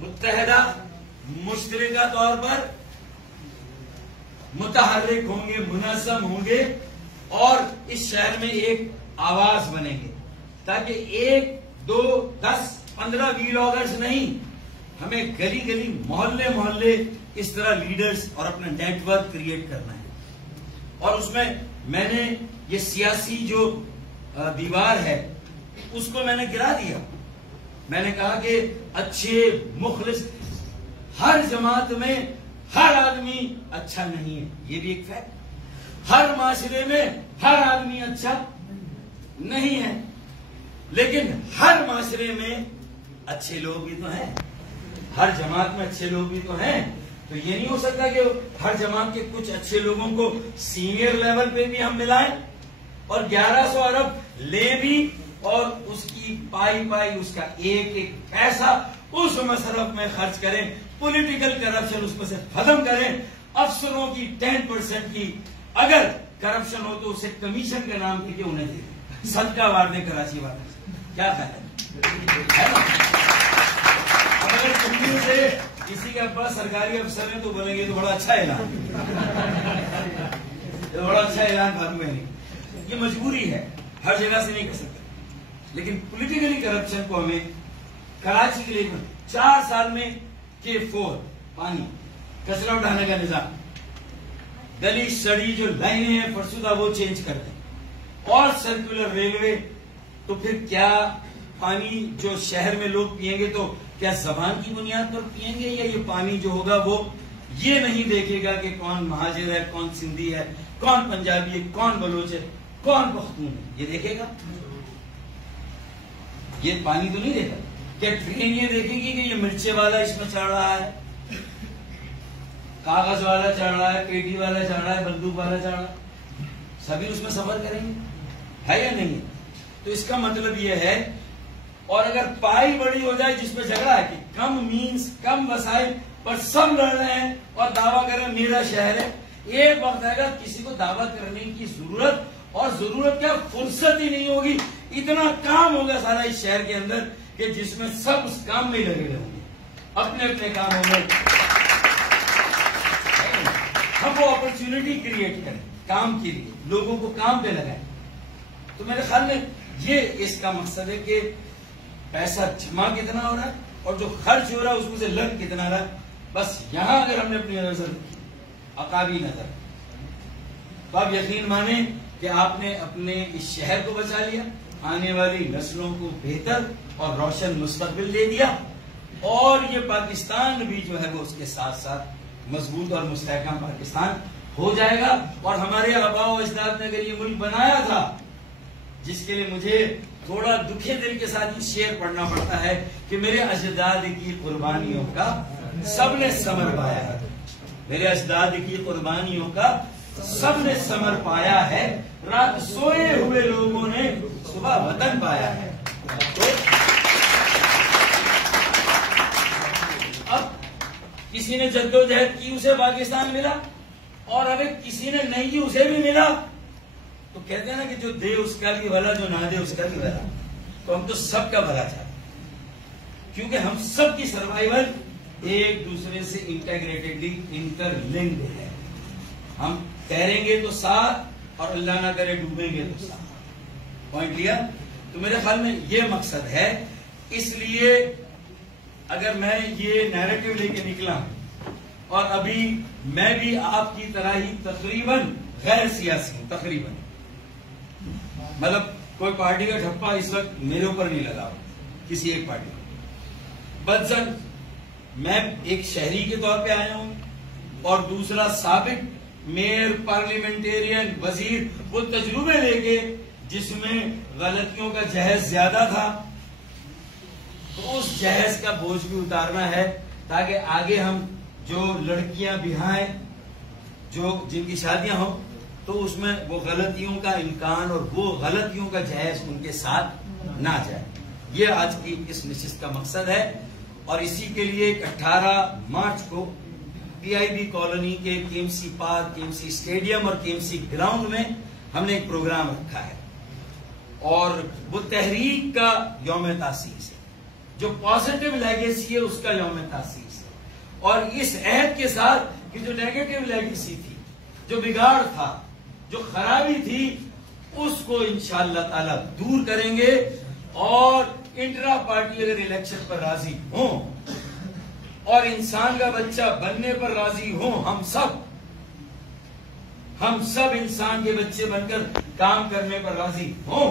मुत्तहदा मुश्तरका तौर पर मुतहर्रिक होंगे, मुनज़्ज़म होंगे, और इस शहर में एक आवाज बनेंगे, ताकि 1, 2, 10, 15 व्लॉगर्स नहीं, हमें गली गली, मोहल्ले मोहल्ले इस तरह लीडर्स और अपना नेटवर्क क्रिएट करना है। और उसमें मैंने ये सियासी जो दीवार है उसको मैंने गिरा दिया। मैंने कहा कि अच्छे मुखलिस, हर जमात में हर आदमी अच्छा नहीं है, ये भी एक फैक्ट। हर माशरे में हर आदमी अच्छा नहीं है, लेकिन हर माशरे में अच्छे लोग भी तो हैं, हर जमात में अच्छे लोग भी तो हैं। तो ये नहीं हो सकता कि हर जमात के कुछ अच्छे लोगों को सीनियर लेवल पे भी हम मिलाएं और 1100 अरब ले भी, और उसकी पाई उसका एक एक पैसा उस मसरफ में खर्च करें, पॉलिटिकल करप्शन उसमें से खत्म करें। अफसरों की 10% की अगर करप्शन हो तो उसे कमीशन का नाम देके उन्हें दे, सदका वार दे कराची वाले, क्या है ना? अब अगर तुमने से किसी के पास सरकारी अफसर है तो बोलेंगे तो बड़ा अच्छा ऐलान, तो बड़ा अच्छा ऐलान मालूम है नहीं, ये मजबूरी है, हर जगह से नहीं कर सकते। लेकिन पॉलिटिकली करप्शन को हमें कराची के लिए 4 साल में K4 पानी, कचरा उठाने का निजाम, गली सड़ी जो लाइनें हैं फरसुदा वो चेंज कर दें, और सर्कुलर रेलवे। तो फिर क्या पानी जो शहर में लोग पिएंगे तो क्या जबान की बुनियाद पर पिएंगे, या ये पानी जो होगा वो ये नहीं देखेगा कि कौन महाजिर है, कौन सिंधी है, कौन पंजाबी है, कौन बलोच है, कौन पख्तून है, ये देखेगा? ये पानी तो नहीं देगा। क्या ट्रेन ये देखेगी कि ये मिर्चे वाला इसमें चढ़ रहा है, कागज वाला चढ़ रहा है, पेटी वाला चढ़ रहा है, बंदूक वाला चढ़ रहा है, सभी उसमें सफर करेंगे, है या नहीं? तो इसका मतलब ये है, और अगर पाई बड़ी हो जाए जिसमें झगड़ा है कि कम मीन्स कम वसाइल पर सब लड़ रहे हैं और दावा करें मेरा शहर है, एक वक्त आएगा किसी को दावा करने की जरूरत, और जरूरत क्या, फुर्सत ही नहीं होगी। इतना काम होगा सारा इस शहर के अंदर कि जिसमें सब उस काम में लगे रहेंगे, अपने अपने कामों में। हम वो अपॉर्चुनिटी क्रिएट करें काम के लिए, लोगों को काम पे लगाएं। तो मेरे ख्याल में ये इसका मकसद है कि पैसा जमा कितना हो रहा है और जो खर्च हो रहा है उसमें से लग कितना रहा है। बस यहां अगर हमने अपनी नजर रखी, अकाबी नजर, तो आप यकीन माने कि आपने अपने इस शहर को बचा लिया, आने वाली नस्लों को बेहतर और रोशन मुस्तकबिल दे दिया, और ये पाकिस्तान भी जो है वो उसके साथ साथ मजबूत और मुस्तहकम पाकिस्तान हो जाएगा। और हमारे आबा व अजदाद ने अगर ये मुल्क बनाया था, जिसके लिए मुझे थोड़ा दुखे दिल के साथ शेर पढ़ना पड़ता है कि मेरे अजदाद की कुर्बानियों का सबने समर पाया है, मेरे अजदाद की कुर्बानियों का सबने समर पाया है, रात सोए हुए लोगों ने सुबह वतन पाया है। तो अब किसी ने जद्दोजहद की, उसे पाकिस्तान मिला, और अगर किसी ने नहीं की, उसे भी मिला। तो कहते हैं ना कि जो दे उसका भी भला, जो ना दे उसका भी भला। तो हम तो सबका भला चाहते हैं, क्योंकि हम सब की सर्वाइवल एक दूसरे से इंटेग्रेटेडली इंटरलिंक्ड है। हम तैरेंगे तो साथ, और अल्लाह ना करे डूबेंगे तो साथ। पॉइंट लिया? तो मेरे ख्याल में ये मकसद है। इसलिए अगर मैं ये नैरेटिव लेके निकला, और अभी मैं भी आपकी तरह ही तकरीबन गैर सियासी हूं, तकरीबन, मतलब कोई पार्टी का ठप्पा इस वक्त मेरे ऊपर नहीं लगा किसी एक पार्टी का। बदजन मैं एक शहरी के तौर पे आया हूं, और दूसरा साबिक मेयर, पार्लियामेंटेरियन, वजीर, वो तजुर्बे लेके जिसमें गलतियों का जहेज ज्यादा था, तो उस जहेज का बोझ भी उतारना है, ताकि आगे हम जो लड़कियां बिहाएं, जो जिनकी शादियां हो, तो उसमें वो गलतियों का इम्कान और वो गलतियों का जहेज उनके साथ ना जाए। ये आज की इस नशिस्त का मकसद है। और इसी के लिए 18 मार्च को पीआईबी कॉलोनी के केएमसी पार्क, केएमसी स्टेडियम और केएमसी ग्राउंड में हमने एक प्रोग्राम रखा है, और वो तहरीक का यौम तासीस है, जो पॉजिटिव लेगेसी है उसका यौम तासीस है। और इस अहद के साथ कि जो नेगेटिव लेगेसी थी, जो बिगाड़ था, जो खराबी थी, उसको इंशाअल्लाह ताला दूर करेंगे। और इंट्रा पार्टी अगर इलेक्शन पर राजी हो, और इंसान का बच्चा बनने पर राजी हो, हम सब इंसान के बच्चे बनकर काम करने पर राजी हो,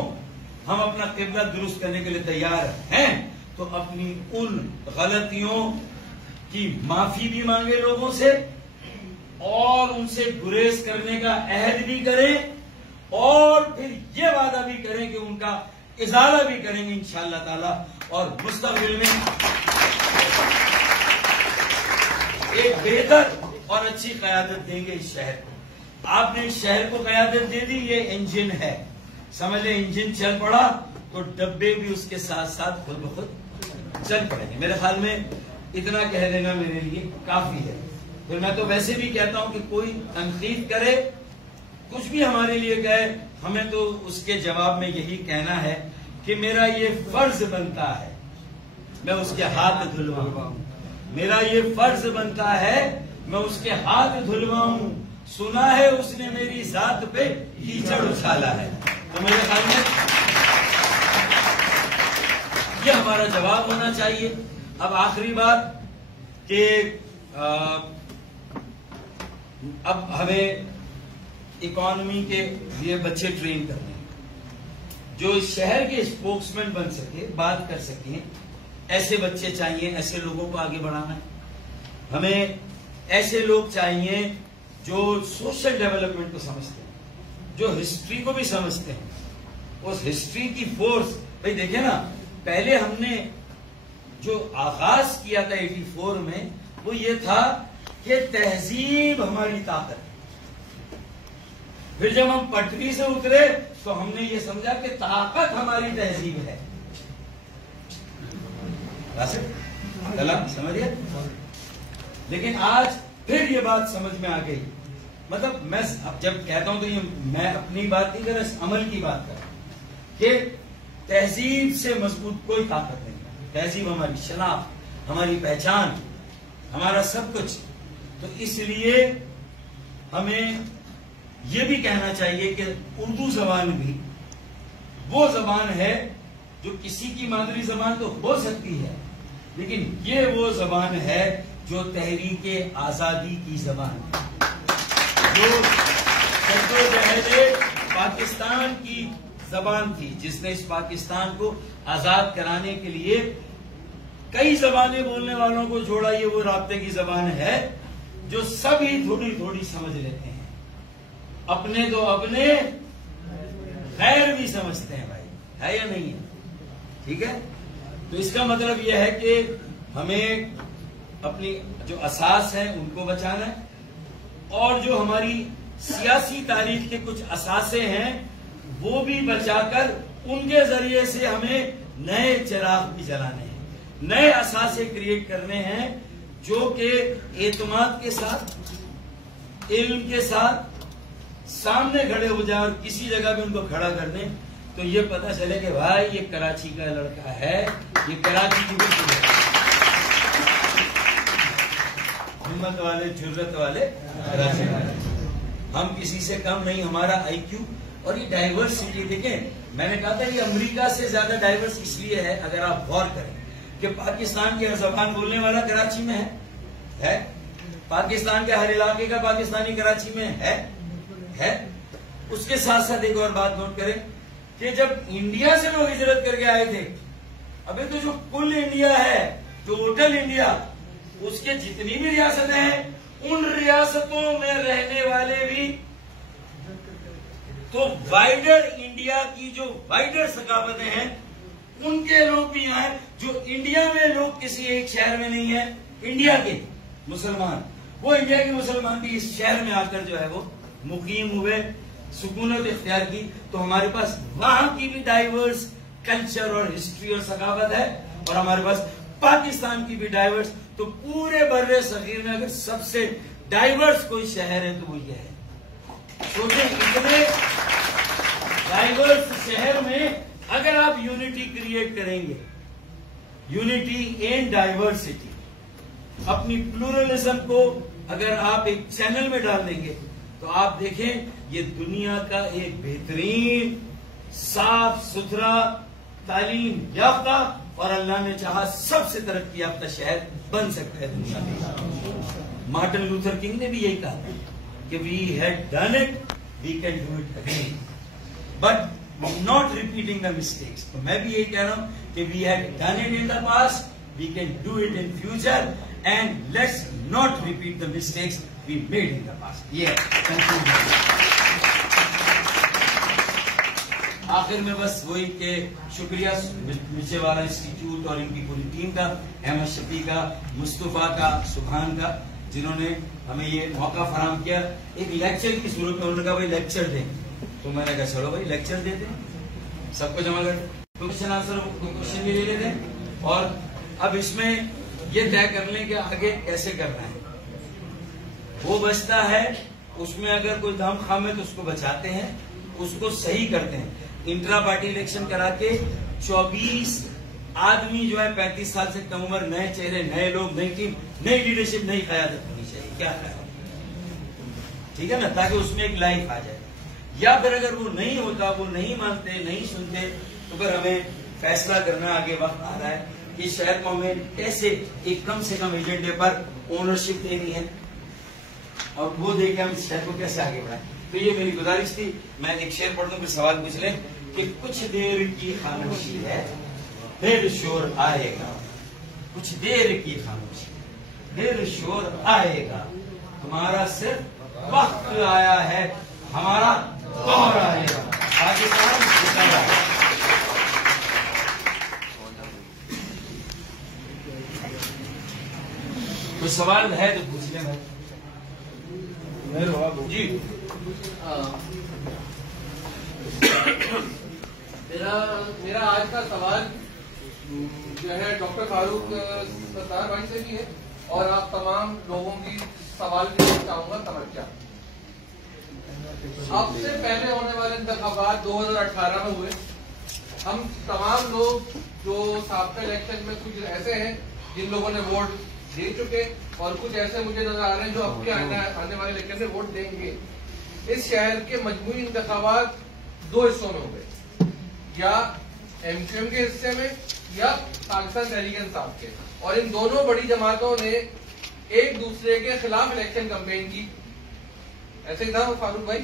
हम अपना किबला दुरुस्त करने के लिए तैयार हैं, तो अपनी उन गलतियों की माफी भी मांगे लोगों से, और उनसे गुरेज करने का अहद भी करें, और फिर ये वादा भी करें कि उनका इजाला भी करेंगे इंशाअल्लाह ताला, और मुस्तकबिल में एक बेहतर और अच्छी क़यादत देंगे इस शहर को। आपने इस शहर को क़यादत दे दी, ये इंजन है, समझ ले, इंजन चल पड़ा तो डब्बे भी उसके साथ साथ खुद ब खुद चल पड़ेंगे। मेरे ख्याल में इतना कह देना मेरे लिए काफी है। फिर मैं तो वैसे भी कहता हूं कि कोई तनकीद करे, कुछ भी हमारे लिए कहे, हमें तो उसके जवाब में यही कहना है कि मेरा ये फर्ज बनता है मैं उसके हाथ धुलवाऊं, मेरा ये फर्ज बनता है मैं उसके हाथ धुलवाऊं। सुना है उसने मेरी जात पे कीचड़ उछाला है। तो मेरे ख्याल में ये हमारा जवाब होना चाहिए। अब आखिरी बात कि अब हमें इकोनॉमी के लिए बच्चे ट्रेन करने, जो इस शहर के स्पोक्समैन बन सके, बात कर सके, ऐसे बच्चे चाहिए। ऐसे लोगों को आगे बढ़ाना है। हमें ऐसे लोग चाहिए जो सोशल डेवलपमेंट को समझते हैं, जो हिस्ट्री को भी समझते हैं, उस हिस्ट्री की फोर्स। भाई देखे ना, पहले हमने जो आगाज किया था 84 में, वो ये था कि तहजीब हमारी ताकत। फिर जब हम पटरी से उतरे तो हमने ये समझा कि ताकत हमारी तहजीब है। समझिए। लेकिन आज फिर ये बात समझ में आ गई। मतलब मैं अब जब कहता हूं तो ये मैं अपनी बात नहीं कर रहा, अमल की बात कर रहा हूं कि तहजीब से मजबूत कोई ताकत नहीं है। तहजीब हमारी शनाख्त, हमारी पहचान, हमारा सब कुछ। तो इसलिए हमें यह भी कहना चाहिए कि उर्दू जबान भी वो जबान है जो किसी की मादरी जबान तो हो सकती है, लेकिन ये वो जबान है जो तहरीके आजादी की जबान है, जो जद्दोजहद पाकिस्तान की जबान थी, जिसने इस पाकिस्तान को आजाद कराने के लिए कई जबानें बोलने वालों को जोड़ा। ये वो राब्ते की जबान है जो सभी थोड़ी थोड़ी समझ लेते हैं, अपने तो अपने, गैर भी समझते हैं। भाई है या नहीं है? ठीक है। तो इसका मतलब यह है कि हमें अपनी जो असास है उनको बचाना है, और जो हमारी सियासी तारीख के कुछ असासे हैं, वो भी बचाकर उनके जरिए से हमें नए चिराग भी जलाने हैं, नए असासे क्रिएट करने हैं, जो कि एतमाद के साथ, इल्म के साथ सामने खड़े हो जाए और किसी जगह भी उनको खड़ा कर दें तो ये पता चले कि भाई ये कराची का लड़का है, ये कराची की हिम्मत वाले, जुर्रत वाले कराची वाले। हम किसी से कम नहीं, हमारा आईक्यू और ये डाइवर्सिटी। देखें, मैंने कहा था ये अमेरिका से ज्यादा डाइवर्स इसलिए है, अगर आप गौर करें कि पाकिस्तान की हर जबान बोलने वाला कराची में है? पाकिस्तान के हर इलाके का पाकिस्तानी कराची में है। उसके साथ साथ एक और बात नोट करें कि जब इंडिया से लोग हिजरत करके आए थे, अबे तो जो कुल इंडिया है, टोटल इंडिया, उसके जितनी भी रियासतें हैं, उन रियासतों में रहने वाले भी तो वाइडर इंडिया की जो वाइडर सकाफतें हैं, उनके लोग भी यहाँ हैं। जो इंडिया में लोग किसी एक शहर में नहीं है, इंडिया के मुसलमान, वो इंडिया के मुसलमान भी इस शहर में आकर जो है वो मुकीम हुए, सुकूनत इख्तियार की। तो हमारे पास वहां की भी डाइवर्स कल्चर और हिस्ट्री और सकाफत है, और हमारे पास पाकिस्तान की भी डाइवर्स। तो पूरे बर्रे सगीर में अगर सबसे डाइवर्स कोई शहर है तो वो ये है। सोचें, इतने डाइवर्स शहर में अगर आप यूनिटी क्रिएट करेंगे, यूनिटी इन डाइवर्सिटी, अपनी प्लूरलिज्म को अगर आप एक चैनल में डाल देंगे तो आप देखें ये दुनिया का एक बेहतरीन, साफ सुथरा, तालीम याफ्ता और अल्लाह ने चाहा सबसे तरक्की याफ्ता शहर बन सकता है दुनिया में। मार्टिन लूथर किंग ने भी यही कहा कि we had done it, we can do it again, but not repeating the mistakes. तो मैं भी यही कह रहा हूं कि we had done it in the past, we can do it in future, and let's not repeat the mistakes we made in the past. ये आखिर में बस वही के शुक्रिया मिर्चेवाला इंस्टीट्यूट और इनकी पूरी टीम का, अहमद शफी का, मुस्तफा का, सुभान का, जिन्होंने हमें ये मौका फराहम किया। एक लेक्चर की सूरत में उन्होंने कहा भाई लेक्चर दें, तो मैंने कहा चलो भाई लेक्चर देते हैं, सबको जमा कर क्वेश्चन आंसर क्वेश्चन भी ले लेते हैं, और अब इसमें ये तय कर लें कि आगे कैसे करना है। वो बचता है, उसमें अगर कोई दम खाम है तो उसको बचाते हैं, उसको सही करते हैं। इंट्रा पार्टी इलेक्शन करा के 24 आदमी जो है 35 साल से कम उम्र, नए चेहरे, नए लोग, नई टीम, नई लीडरशिप, नई क़यादत होनी चाहिए। क्या ख्याल, ठीक है ना, ताकि उसमें एक लाइफ आ जाए। या फिर अगर वो नहीं होता, वो नहीं मानते, नहीं सुनते, तो फिर हमें फैसला करना, आगे वक्त आ रहा है कि शहर को हमें कैसे एक कम से कम एजेंडे पर ओनरशिप देनी है, और वो देके हम शहर को कैसे आगे बढ़ाएं। तो ये मेरी गुजारिश थी। मैं एक शेर पढ़ दूं, फिर सवाल पूछ लें कि कुछ देर की खामोशी है फिर शोर आएगा, कुछ देर की खामोशी फिर शोर आएगा, तुम्हारा सिर्फ वक्त आया है, हमारा दौर आएगा। पाकिस्तान जिंदाबाद। कोई सवाल है तो पूछ लें भाई। जी, मेरा आज का सवाल जो है डॉक्टर फारूक सरदार भाई से भी है, और आप तमाम लोगों की सवाल भी चाहूंगा तवज्जो। आपसे पहले होने वाले इंतखाबात 2018 में हुए, हम तमाम लोग जो साबका इलेक्शन में कुछ ऐसे हैं जिन लोगों ने वोट दे चुके, और कुछ ऐसे मुझे नजर आ रहे हैं जो अब के आने वाले इलेक्शन में वोट देंगे। इस शहर के मजमूई इंतखाबात 2 हिस्सों में हुए, या एमक्यूएम के हिस्से में या पाकिस्तान तहरीक इंसाफ के, और इन दोनों बड़ी जमातों ने एक दूसरे के खिलाफ इलेक्शन कैंपेन की। ऐसे ही था फारूक भाई?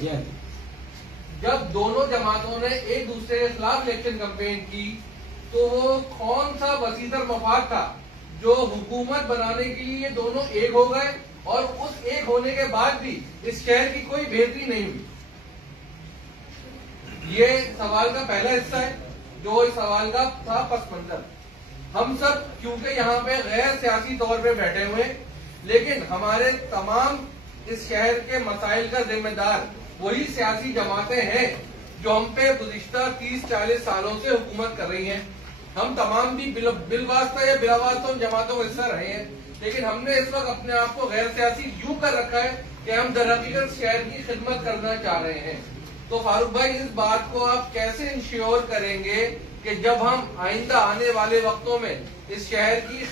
जब दोनों जमातों ने एक दूसरे के खिलाफ इलेक्शन कैंपेन की, तो वो कौन सा वसीतर मफाद था जो हुकूमत बनाने के लिए दोनों एक हो गए, और उस एक होने के बाद भी इस शहर की कोई बेहतरी नहीं हुई। ये सवाल का पहला हिस्सा है, जो इस सवाल का था पस मंजर। हम सब क्योंकि यहाँ पे गैर सियासी तौर पे बैठे हुए, लेकिन हमारे तमाम इस शहर के मसाइल का जिम्मेदार वही सियासी जमातें हैं जो हम पे गुज़िश्ता 30-40 सालों से हुकूमत कर रही हैं। हम तमाम भी बिलवास्ता या बिलावास्ता उन जमातों का हिस्सा रहे हैं, लेकिन हमने इस वक्त अपने आप को गैर सियासी यूं कर रखा है कि हम दरहकीकत शहर की खिदमत करना चाह रहे हैं। तो फारूक भाई, इस बात को आप कैसे इंश्योर करेंगे कि जब हम आइंदा आने वाले वक्तों में इस शहर की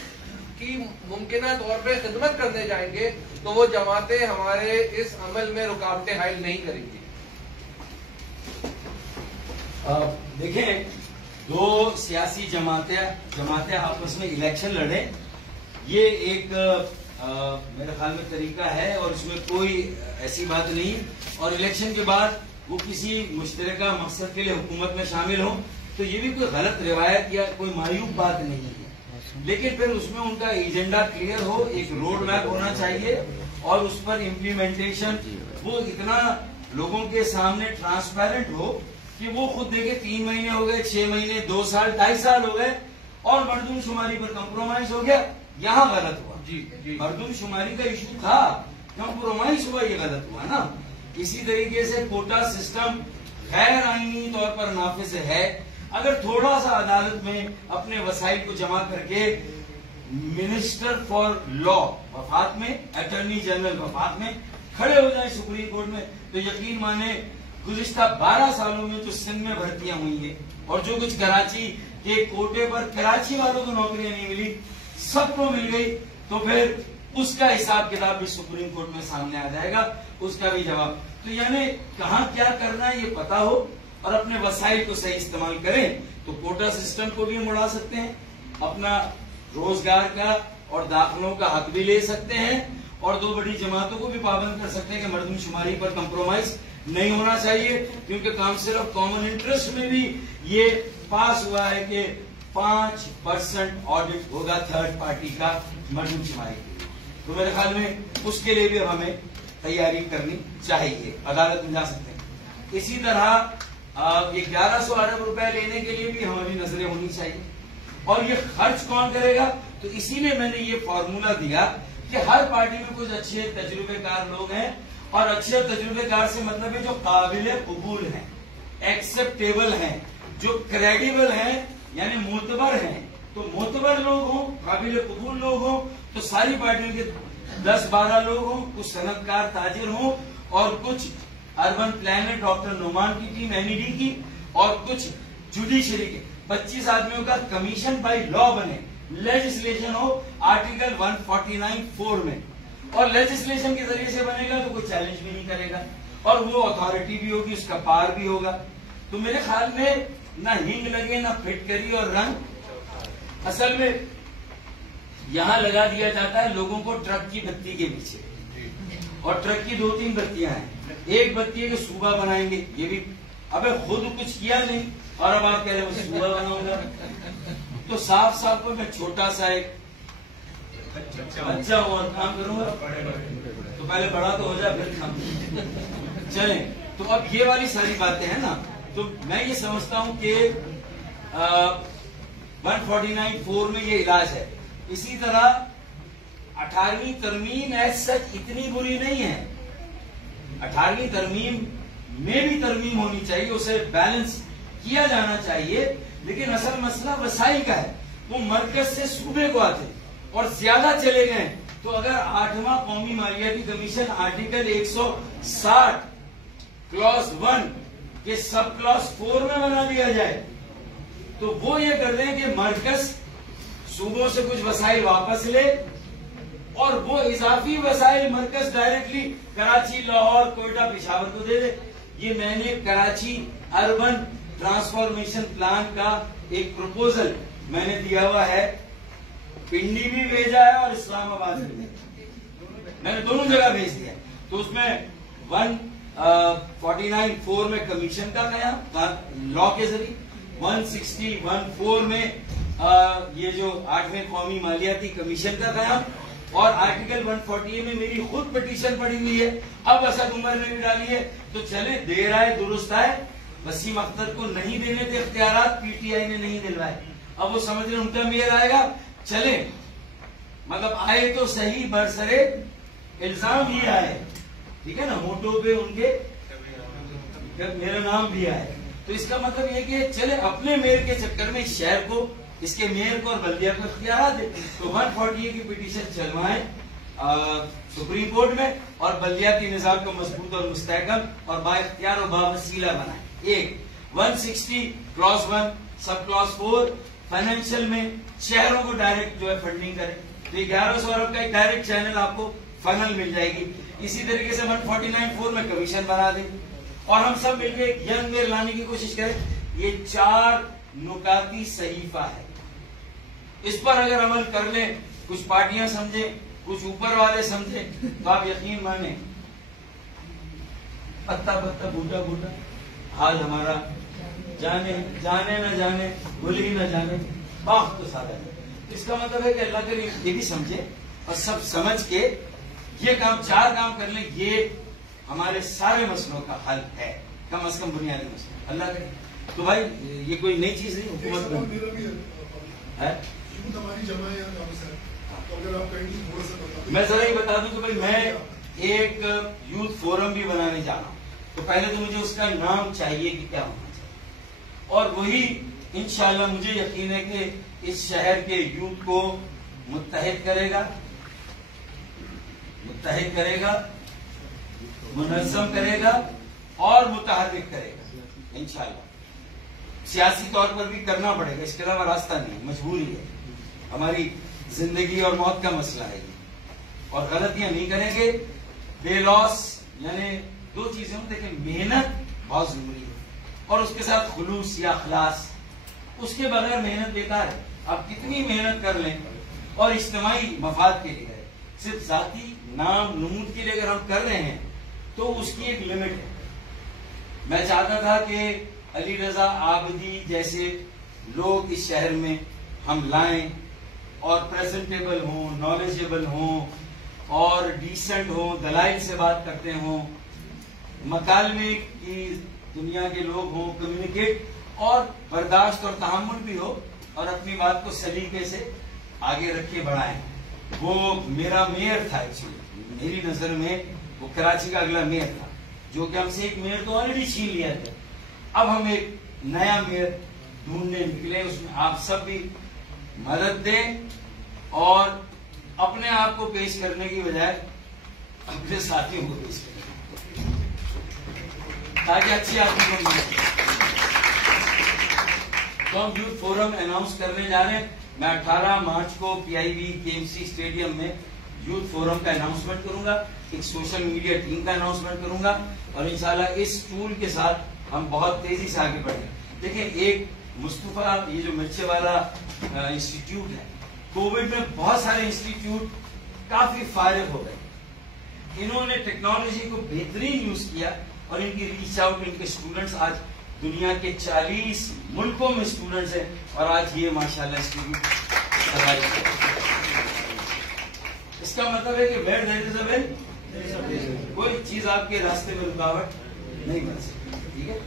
मुमकिना तौर पे खिदमत करने जाएंगे तो वो जमातें हमारे इस अमल में रुकावटें हायल नहीं करेंगी? देखें, दो सियासी जमातें आपस में इलेक्शन लड़े, ये एक मेरे ख्याल में तरीका है और इसमें कोई ऐसी बात नहीं। और इलेक्शन के बाद वो किसी मुश्तरका मकसद के लिए हुकूमत में शामिल हो तो ये भी कोई गलत रिवायत या कोई मायूब बात नहीं है, लेकिन फिर उसमें उनका एजेंडा क्लियर हो, एक रोड मैप होना चाहिए और उस पर इम्प्लीमेंटेशन वो इतना लोगों के सामने ट्रांसपेरेंट हो कि वो खुद देखे 3 महीने हो गए, 6 महीने, 2 साल, 2.5 साल हो गए और मर्दूमशुमारी पर कंप्रोमाइज हो गया, यहाँ गलत हुआ। जी। मर्दूमशुमारी का इशू था, कंप्रोमाइज हुआ, ये गलत हुआ ना। इसी तरीके से कोटा सिस्टम गैर आईनी तौर पर नाफिज है। अगर थोड़ा सा अदालत में अपने वसाइल को जमा करके मिनिस्टर फॉर लॉ वफात में, अटॉर्नी जनरल वफात में खड़े हो जाए सुप्रीम कोर्ट में, तो यकीन माने गुज़िश्ता 12 सालों में जो सिंध में भर्तियां हुई है और जो कुछ कराची के कोटे पर कराची वालों को नौकरियां नहीं मिली, सबको मिल गई, तो फिर उसका हिसाब किताब भी सुप्रीम कोर्ट में सामने आ जाएगा, उसका भी जवाब। तो यानी कहाँ क्या करना है ये पता हो और अपने वसाइल को सही इस्तेमाल करें तो कोटा सिस्टम को भी मुड़ा सकते हैं, अपना रोजगार का और दाखिलों का हक भी ले सकते हैं और दो बड़ी जमातों को भी पाबंद कर सकते हैं कि मर्दमशुमारी पर कंप्रोमाइज नहीं होना चाहिए, क्योंकि काउंसिल ऑफ कॉमन इंटरेस्ट में भी ये पास हुआ है कि 5% ऑडिट होगा थर्ड पार्टी का मर्दमशुमारी के लिए। तो मेरे ख्याल में उसके लिए भी हमें तैयारी करनी चाहिए, अदालत में जा सकते हैं। इसी तरह ये 1100 अरब रुपए लेने के लिए भी हमारी नजरें होनी चाहिए और ये खर्च कौन करेगा, तो इसीलिए मैंने ये फॉर्मूला दिया कि हर पार्टी में कुछ अच्छे तजुर्बेकार लोग हैं और अच्छे तजुर्बेकार से मतलब है जो काबिल कबूल हैं, एक्सेप्टेबल हैं, जो क्रेडिबल हैं, यानी मोतबर हैं। तो मोतबर लोग हों, काबिल कबूल लोग हों, तो सारी पार्टियों के 10-12 लोग हों, कुछ सनतकार ताजिर हों और कुछ अर्बन प्लानर डॉक्टर नुमान की टीम एनईडी की और कुछ जुडिशरी के 25 आदमियों का कमीशन बाय लॉ बने, लेजिस्लेशन हो आर्टिकल 149(4) में, और लेजिस्लेशन के जरिए से बनेगा तो कोई चैलेंज भी नहीं करेगा और वो अथॉरिटी भी होगी, उसका पार भी होगा। तो मेरे ख्याल में ना हिंग लगे ना फिटकरी और रंग, असल में यहां लगा दिया जाता है लोगों को ट्रक की बत्ती के पीछे, और ट्रक की 2-3 बत्तियां हैं। एक बत्ती है कि सूबा बनाएंगे, ये भी अबे खुद कुछ किया नहीं और अब आप कह रहे हो सूबा बनाऊंगा। तो साफ साफ को मैं छोटा सा एक बच्चा हूं और काम करूंगा, तो पहले बड़ा तो हो जाए फिर काम चले। तो अब ये वाली सारी बातें हैं ना, तो मैं ये समझता हूं कि 149(4) में ये इलाज है। इसी तरह 18वीं तरमीम एज सच इतनी बुरी नहीं है, 18वीं तरमीम में भी तरमीम होनी चाहिए, उसे बैलेंस किया जाना चाहिए, लेकिन असल मसला वसाइल का है। वो मरकज से सूबे को आते और ज्यादा चले गए, तो अगर 8वां कौमी मालियाती कमीशन आर्टिकल 160 क्लॉज 1 के सब क्लॉज 4 में बना दिया जाए, तो वो ये कर दें कि मरकज सूबों से कुछ वसाइल वापस ले और वो इजाफी वसाइल मरकज डायरेक्टली कराची, लाहौर, कोयटा, पेशावर को दे दे। ये मैंने कराची अर्बन ट्रांसफॉर्मेशन प्लान का एक प्रपोजल मैंने दिया हुआ है, पिंडी भी भेजा है और इस्लामाबाद भी मैंने दोनों जगह भेज दिया। तो उसमें 149(4) में कमीशन का कयाम लॉ के जरिए, 160(1)(4) में ये जो 8वें कौमी मालियाती कमीशन का कयाम, और आर्टिकल 140 में मेरी खुद पिटीशन पड़ी हुई है, अब असद उमर ने भी डाली है। तो चले, देर आए दुरुस्त आए। वसीम अख्तर को नहीं देने थे इख्तियारात, पीटीआई ने नहीं दिलवाए, अब वो समझ रहे उनका मेयर आएगा, चले मतलब आए तो सही, बरसरे इल्जाम ही आए। ठीक है ना, मोटो पे उनके मेरा नाम भी आए। तो इसका मतलब ये कि चले अपने मेयर के चक्कर में इस शहर को, इसके मेयर को और बल्दिया को इख्तियार दे। तो 140 की पिटीशन चलवाएं सुप्रीम कोर्ट में और बल्दिया की निजाम को मजबूत और मुस्तहकम और बाइख्तियार और बावसीला बनाए। एक 160 क्लॉज 1 सब क्लॉज 4 फाइनेंशियल में शहरों को डायरेक्ट जो है फंडिंग करें। तो 1100 अरब का एक डायरेक्ट चैनल आपको फाइनल मिल जाएगी। इसी तरीके से 149(4) में कमीशन बना दें और हम सब मिलकर एक यंग मेयर लाने की कोशिश करें। ये 4 नुकाती सहीफा है, इस पर अगर अमल कर लें, कुछ पार्टियां समझे, कुछ ऊपर वाले समझे, तो आप यकीन माने पत्ता पत्ता बूटा बूटा हाल हमारा जाने जाने न जाने भूली न जाने बाख तो सारा है। इसका मतलब है कि अल्लाह के लिए ये भी समझे और सब समझ के ये काम 4 काम कर ले, ये हमारे सारे मसलों का हल है, कम से कम बुनियादी मसला अल्लाह करे। तो भाई ये कोई नई चीज नहीं, हुकूमत है। मैं जरा ये बता दूं कि भाई मैं एक यूथ फोरम भी बनाने जा रहा हूं, तो पहले तो मुझे उसका नाम चाहिए कि क्या होना चाहिए, और वही इंशाल्लाह मुझे यकीन है कि इस शहर के यूथ को मुत्तहिद करेगा, मुनज़्ज़म करेगा और मुतहर्रिक करेगा इंशाल्लाह। सियासी तौर पर भी करना पड़ेगा, इसके अलावा रास्ता नहीं, मजबूरी है, हमारी जिंदगी और मौत का मसला है ये। और गलतियां नहीं करेंगे, बेलॉस यानी 2 चीजें हम देखें, मेहनत बहुत जरूरी है और उसके साथ खुलूस या खलास, उसके बगैर मेहनत बेकार है। आप कितनी मेहनत कर लें और इज्तिमाई मफाद के लिए, सिर्फ जाती नाम नमूद के लिए अगर हम कर रहे हैं तो उसकी एक लिमिट है। मैं चाहता था कि अली रजा आबदी जैसे लोग इस शहर में हम लाएं और प्रेजेंटेबल हों, नॉलेजेबल हों और डिसेंट हों, दलाइल से बात करते हों, मकालमे की दुनिया के लोग हों, कम्युनिकेट और बर्दाश्त और तहम्मुल भी हो और अपनी बात को सलीके से आगे रख के बढ़ाएं। वो मेरा मेयर था, एक्चुअली मेरी नजर में वो कराची का अगला मेयर था, जो कि हमसे एक मेयर तो ऑलरेडी छीन लिया था। अब हम एक नया मेयर ढूंढने निकले, उसमें आप सब भी मदद दें और अपने आप को पेश करने की बजाय अपने साथियों को पेश करें ताकि अच्छी आदमी को मिले। तो हम यूथ फोरम अनाउंस करने जा रहे हैं। मैं 18 मार्च को PIB KMC स्टेडियम में यूथ फोरम का अनाउंसमेंट करूंगा, एक सोशल मीडिया टीम का अनाउंसमेंट करूंगा और इंशाल्लाह इस टूल के साथ हम बहुत तेजी से आगे बढ़ेंगे। देखिए, एक मुस्तफा ये जो मिर्चे वाला इंस्टीट्यूट है, कोविड में बहुत सारे इंस्टीट्यूट काफी फायरिग हो गए। इन्होंने टेक्नोलॉजी को बेहतरीन यूज किया और इनकी रीच आउट, इनके स्टूडेंट्स आज दुनिया के 40 मुल्कों में स्टूडेंट्स हैं और आज ये माशाल्लाह इंस्टीट्यूट। इसका मतलब है कि where there is a will, कोई चीज आपके रास्ते में रुकावट नहीं बन सकती, ठीक है।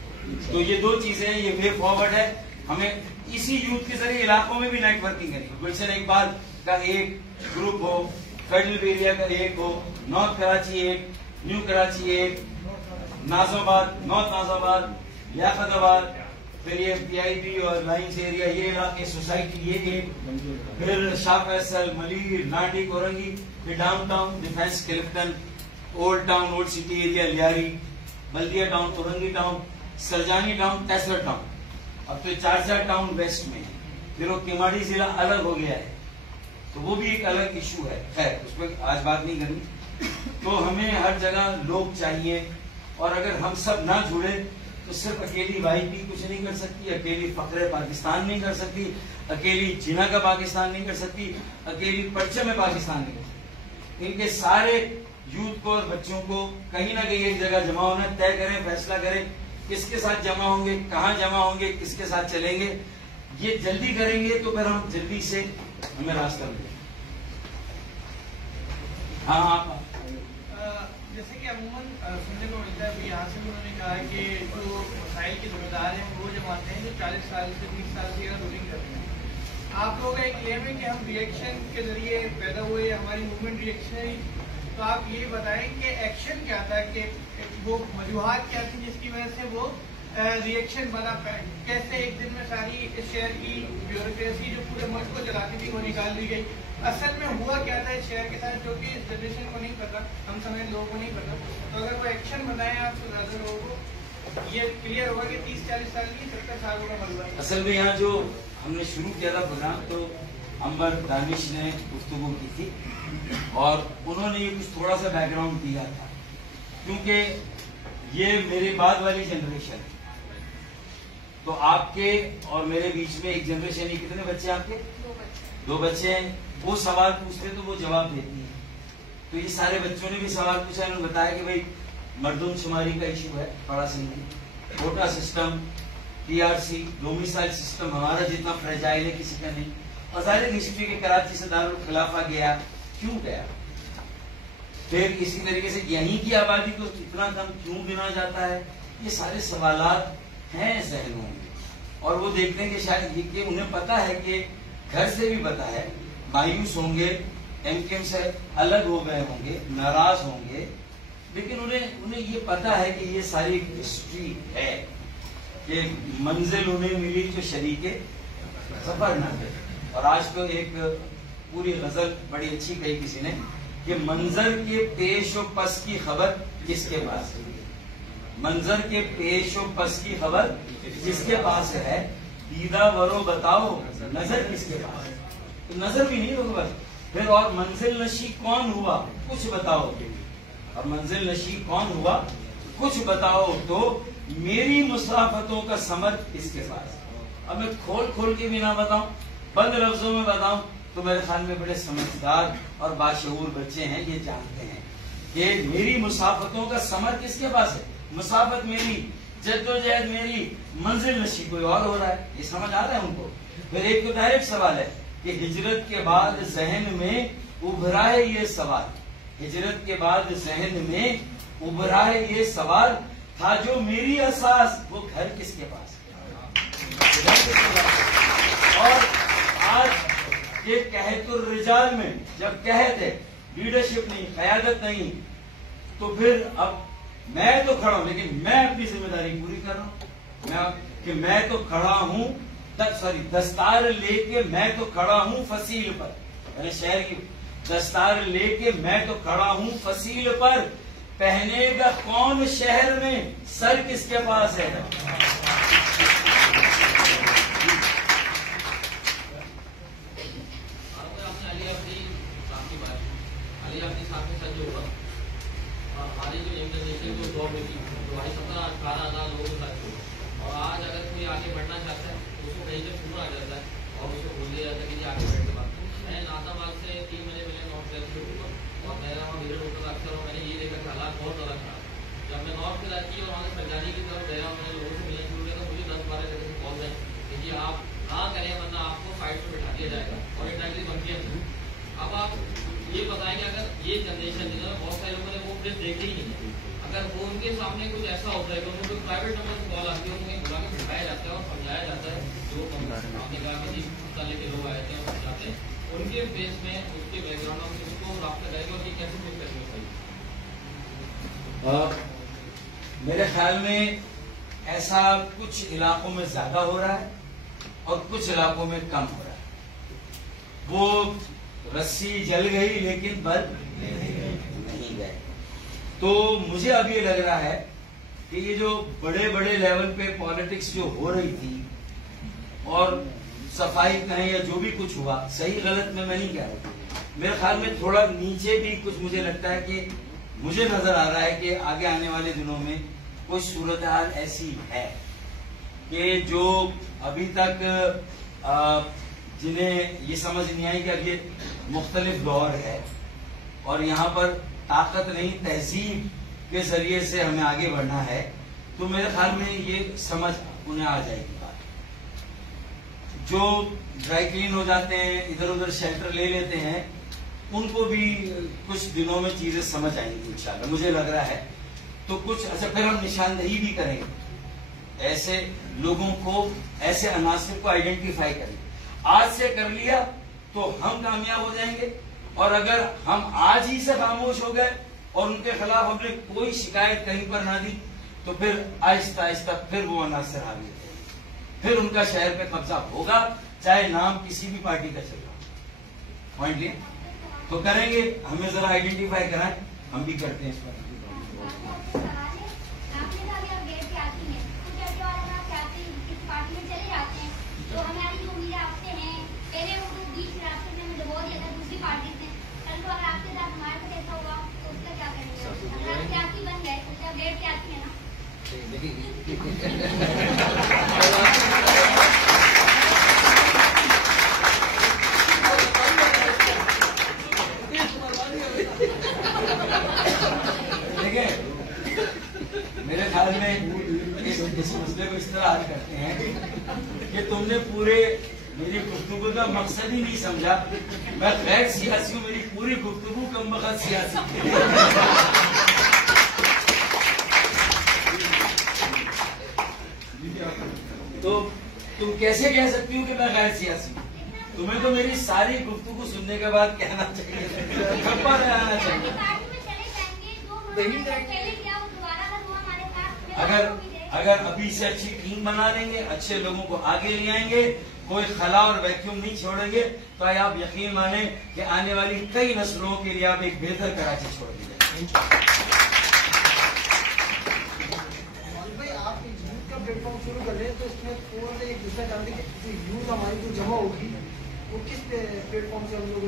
तो ये 2 चीजें हैं, ये वे फॉरवर्ड है। हमें इसी यूथ के जरिए इलाकों में भी नेटवर्किंग करनी है। गुलशन इकबाल का एक ग्रुप हो, फेडरल एरिया का एक हो, नॉर्थ कराची एक, न्यू कराची एक, नाज़ाबाद, नॉर्थ नाज़ाबाद, लियाकताबाद, फिर ये PIB और लाइन्स एरिया, ये इलाके सोसाइटी ये एक, फिर शाह फैसल, मलीर, नाटी, कोरंगी, फिर downtown, defence, Clifton, old town, old city area, Lyari, Baldia town, Korangi town, Surjani town, तहसर टाउन। अब तो 4 टाउन वेस्ट में है, फिर वो किमाड़ी जिला अलग हो गया है, तो वो भी एक अलग इशू है। खैर, उस पर आज बात नहीं करनी। तो हमें हर जगह लोग चाहिए और अगर हम सब ना जुड़े तो सिर्फ अकेली YP कुछ नहीं कर सकती, अकेली फख्रे पाकिस्तान नहीं कर सकती, अकेली जिना का पाकिस्तान नहीं कर सकती, अकेली परचम में पाकिस्तान नहीं कर सकती। इनके सारे यूथ को और बच्चों को कहीं ना कहीं एक जगह जमा होना, तय करें, फैसला करें किसके साथ जमा होंगे, कहाँ जमा होंगे, किसके साथ चलेंगे। ये जल्दी करेंगे तो फिर हम जल्दी से हमें रास्ता मिलेगा। हाँ, आप जैसे कि अमूमन सुनने को मिलता है, यहाँ से भी उन्होंने कहा कि जो मसाइल के जिम्मेदार हैं वो जमाते हैं जो 40 साल से 30 साल से रूलिंग कर रहे हैं। आप लोगों का एक क्लेम है कि हम रिएक्शन के जरिए पैदा हुए, हमारी मूवमेंट रिएक्शन, तो तो आप ये बताएं कि एक्शन क्या था, कि वो वजूहात क्या थी जिसकी वजह से वो रिएक्शन बना, कैसे एक दिन में सारी शहर की ब्यूरोक्रेसी जो पूरे मुल्क को चलाती थी वो निकाल दी गई। असल में हुआ क्या था इस शहर के साथ, जो कि इस जनरेशन को नहीं पता, हम समेत लोगों को नहीं पता। तो अगर वो एक्शन बनाए आप तो ज्यादा लोगों को ये क्लियर होगा कि 30-40 साल की 70 सालों का मलबा है। असल में यहाँ जो हमने शुरू किया था प्रोग्राम, तो अंबर दानिश ने गुफ्तगू की थी और उन्होंने ये कुछ थोड़ा सा बैकग्राउंड दिया था, क्योंकि ये मेरे बाद वाली जनरेशन है। तो आपके और मेरे बीच में एक जनरेशन ही, कितने बच्चे आपके? 2 बच्चे हैं। वो सवाल पूछते तो वो जवाब देती है। तो ये सारे बच्चों ने भी सवाल पूछा, इन्होंने बताया कि भाई मर्दमशुमारी का इशू है बड़ा Sindhi, quota system, TRC, domicile system हमारा जितना फ्रेजाइल है किसी का नहीं। और सारे हिस्ट्री के कराची से दारुल खिलाफा गया, क्यों गया? फिर इसी तरीके से यहीं की आबादी को इतना कम क्यों गिना जाता है? ये सारे सवालात हैं जहनों में, और वो देखते हैं कि शायद ये कि उन्हें पता है कि घर से भी पता है, मायूस होंगे, एमकेएम से अलग हो गए होंगे, नाराज होंगे, लेकिन उन्हें ये पता है कि ये सारी हिस्ट्री है कि मंजिल उन्हें मिली जो शरीके सफर न थे। और आज तो एक पूरी गजल बड़ी अच्छी कही किसी ने कि मंजर के पेश और पस की खबर किसके पास है? मंजर के पेश और पस की खबर जिसके पास है, दीदा वरो बताओ नजर किसके पास है? तो नजर भी नहीं होगा। फिर और मंजिल नशी कौन हुआ कुछ बताओ, और मंजिल नशी कौन हुआ कुछ बताओ, तो मेरी मुसाफतों का समझ किसके पास? अब मैं खोल के भी ना बताऊं, बंद लफ्जों में बताऊं, तो मेरे ख्याल में बड़े समझदार और बाशऊर बच्चे हैं, ये जानते हैं कि मेरी मुसाफतों का समझ किसके पास है। मुसाफत मेरी, जद्दोजहद मेरी, मंजिल नशी कोई और हो रहा है, ये समझ आ रहा है उनको। फिर एक तो डायरेक्ट सवाल है कि हिजरत के बाद जहन में उभरा है ये सवाल, हिजरत के बाद जहन में उभरा है ये सवाल, था जो मेरी असास वो घर किसके पास है? और आज ये कहतुर रिजाल में जब कहते लीडरशिप नहीं, क़यादत नहीं, तो फिर अब मैं तो खड़ा हूं, लेकिन मैं अपनी जिम्मेदारी पूरी कर रहा हूं। मैं तो खड़ा हूं, दस्तार लेके मैं तो खड़ा हूं फसील पर, यानी शहर की दस्तार लेके मैं तो खड़ा हूं फसील पर, पहनेगा कौन शहर में सर किसके पास है? हमारी जो यंग जनरेशन जो जॉब में थी, तो भाई 17-18,000 लोगों के साथ, और आज अगर कोई आगे बढ़ना चाहता है तो उसको कहीं से फोन आ जाता है और उसको बोल दिया जाता है कि आगे बढ़ के बात। मैं नाजाबाद से 3 महीने पहले नॉर्थ गया था और मेरा वहाँ विजिट होता था अक्सर, और मैंने ये देखा कि हालात बहुत ज़्यादा खराब। जब मैं नॉर्थ में जाती और वहाँ से फैजानी की तरफ गया, मैंने लोगों से मिलना शुरू किया, तो मुझे 10-12 जगह से कॉल आए कि आप ना करें वरना आपको साइड पर बैठा दिया जाएगा, और इंडायरेक्टली धमकियाँ। अब आप ये बताएं कि अगर ये जनरेशन जिन्होंने बहुत सारे लोगों ने वो प्लेस देखे ही नहीं, अगर वो उनके सामने कुछ ऐसा होता है कि उनको प्राइवेट नंबर से कॉल आती है, उन्हें बुला के बिठाया जाता है और समझाया जाता है, जो आपने कहा कि साले के लोग आए थे और समझाते हैं, उनके बेस में उसके बैकग्राउंड में किसको रास्ता करेगा और ये कैसे फेस करेंगे? मेरे ख्याल में ऐसा कुछ इलाकों में ज्यादा हो रहा है और कुछ इलाकों में कम हो रहा है। वो रस्सी जल गई लेकिन बल्ब नहीं गए। तो मुझे अब ये लग रहा है कि ये जो बड़े बड़े लेवल पे पॉलिटिक्स जो हो रही थी, और सफाई कहें या जो भी कुछ हुआ, सही गलत में मैं नहीं कह रहा, मेरे ख्याल में थोड़ा नीचे भी कुछ मुझे लगता है कि मुझे नजर आ रहा है कि आगे आने वाले दिनों में कुछ सूरत हाल ऐसी है कि जो अभी तक जिन्हें ये समझ नहीं आई कि अब ये मुख्तलिफ दौर है और यहाँ पर ताकत नहीं तहजीब के जरिए से हमें आगे बढ़ना है, तो मेरे ख्याल में ये समझ उन्हें आ जाएगी बात। जो ड्राई क्लीन हो जाते हैं, इधर उधर शेल्टर ले लेते हैं, उनको भी कुछ दिनों में चीजें समझ आएंगी इंशाल्लाह, मुझे लग रहा है। तो कुछ अच्छा, फिर हम निशानदेही भी करेंगे, ऐसे लोगों को, ऐसे अनासिर को आइडेंटिफाई करेंगे। आज से कर लिया तो हम कामयाब हो जाएंगे, और अगर हम आज ही से खामोश हो गए और उनके खिलाफ हमने कोई शिकायत कहीं पर ना दी तो फिर आहिस्ता आहिस्ता फिर वो अनासर आ गए, फिर उनका शहर पे कब्जा होगा, चाहे नाम किसी भी पार्टी का चल रहा। पॉइंट लिए तो करेंगे, हमें जरा आइडेंटिफाई कराएं, हम भी करते हैं इस पर। देखिए, मेरे ख्याल में इस मसले को इस तरह हल करते हैं कि तुमने पूरे मेरी गुफ्तगू का मकसद ही नहीं समझा। मैं गैर सियासी हूँ, मेरी पूरी गुफ्तगू कम वक्त सियासी। तो तुम कैसे कह सकती हो कि मैं गैर सियासी हूँ? तुम्हें तो मेरी सारी गुफ्तगू सुनने के बाद कहना चाहिए, खप्पा रहना चाहिए। अगर अभी से अच्छी टीम बना लेंगे, अच्छे लोगों को आगे ले आएंगे, कोई खला और वैक्यूम नहीं छोड़ेंगे, तो आप यकीन माने कि आने वाली कई नस्लों के लिए आप एक बेहतर कराची छोड़ दी जाएंगे। प्लेटफॉर्म शुरू कर रहे हैं तो इसमें थोड़ा सा एक दूसरा जानते हैं कि यूथ हमारी जो जमा होगी वो किस प्लेटफॉर्म से हम लोग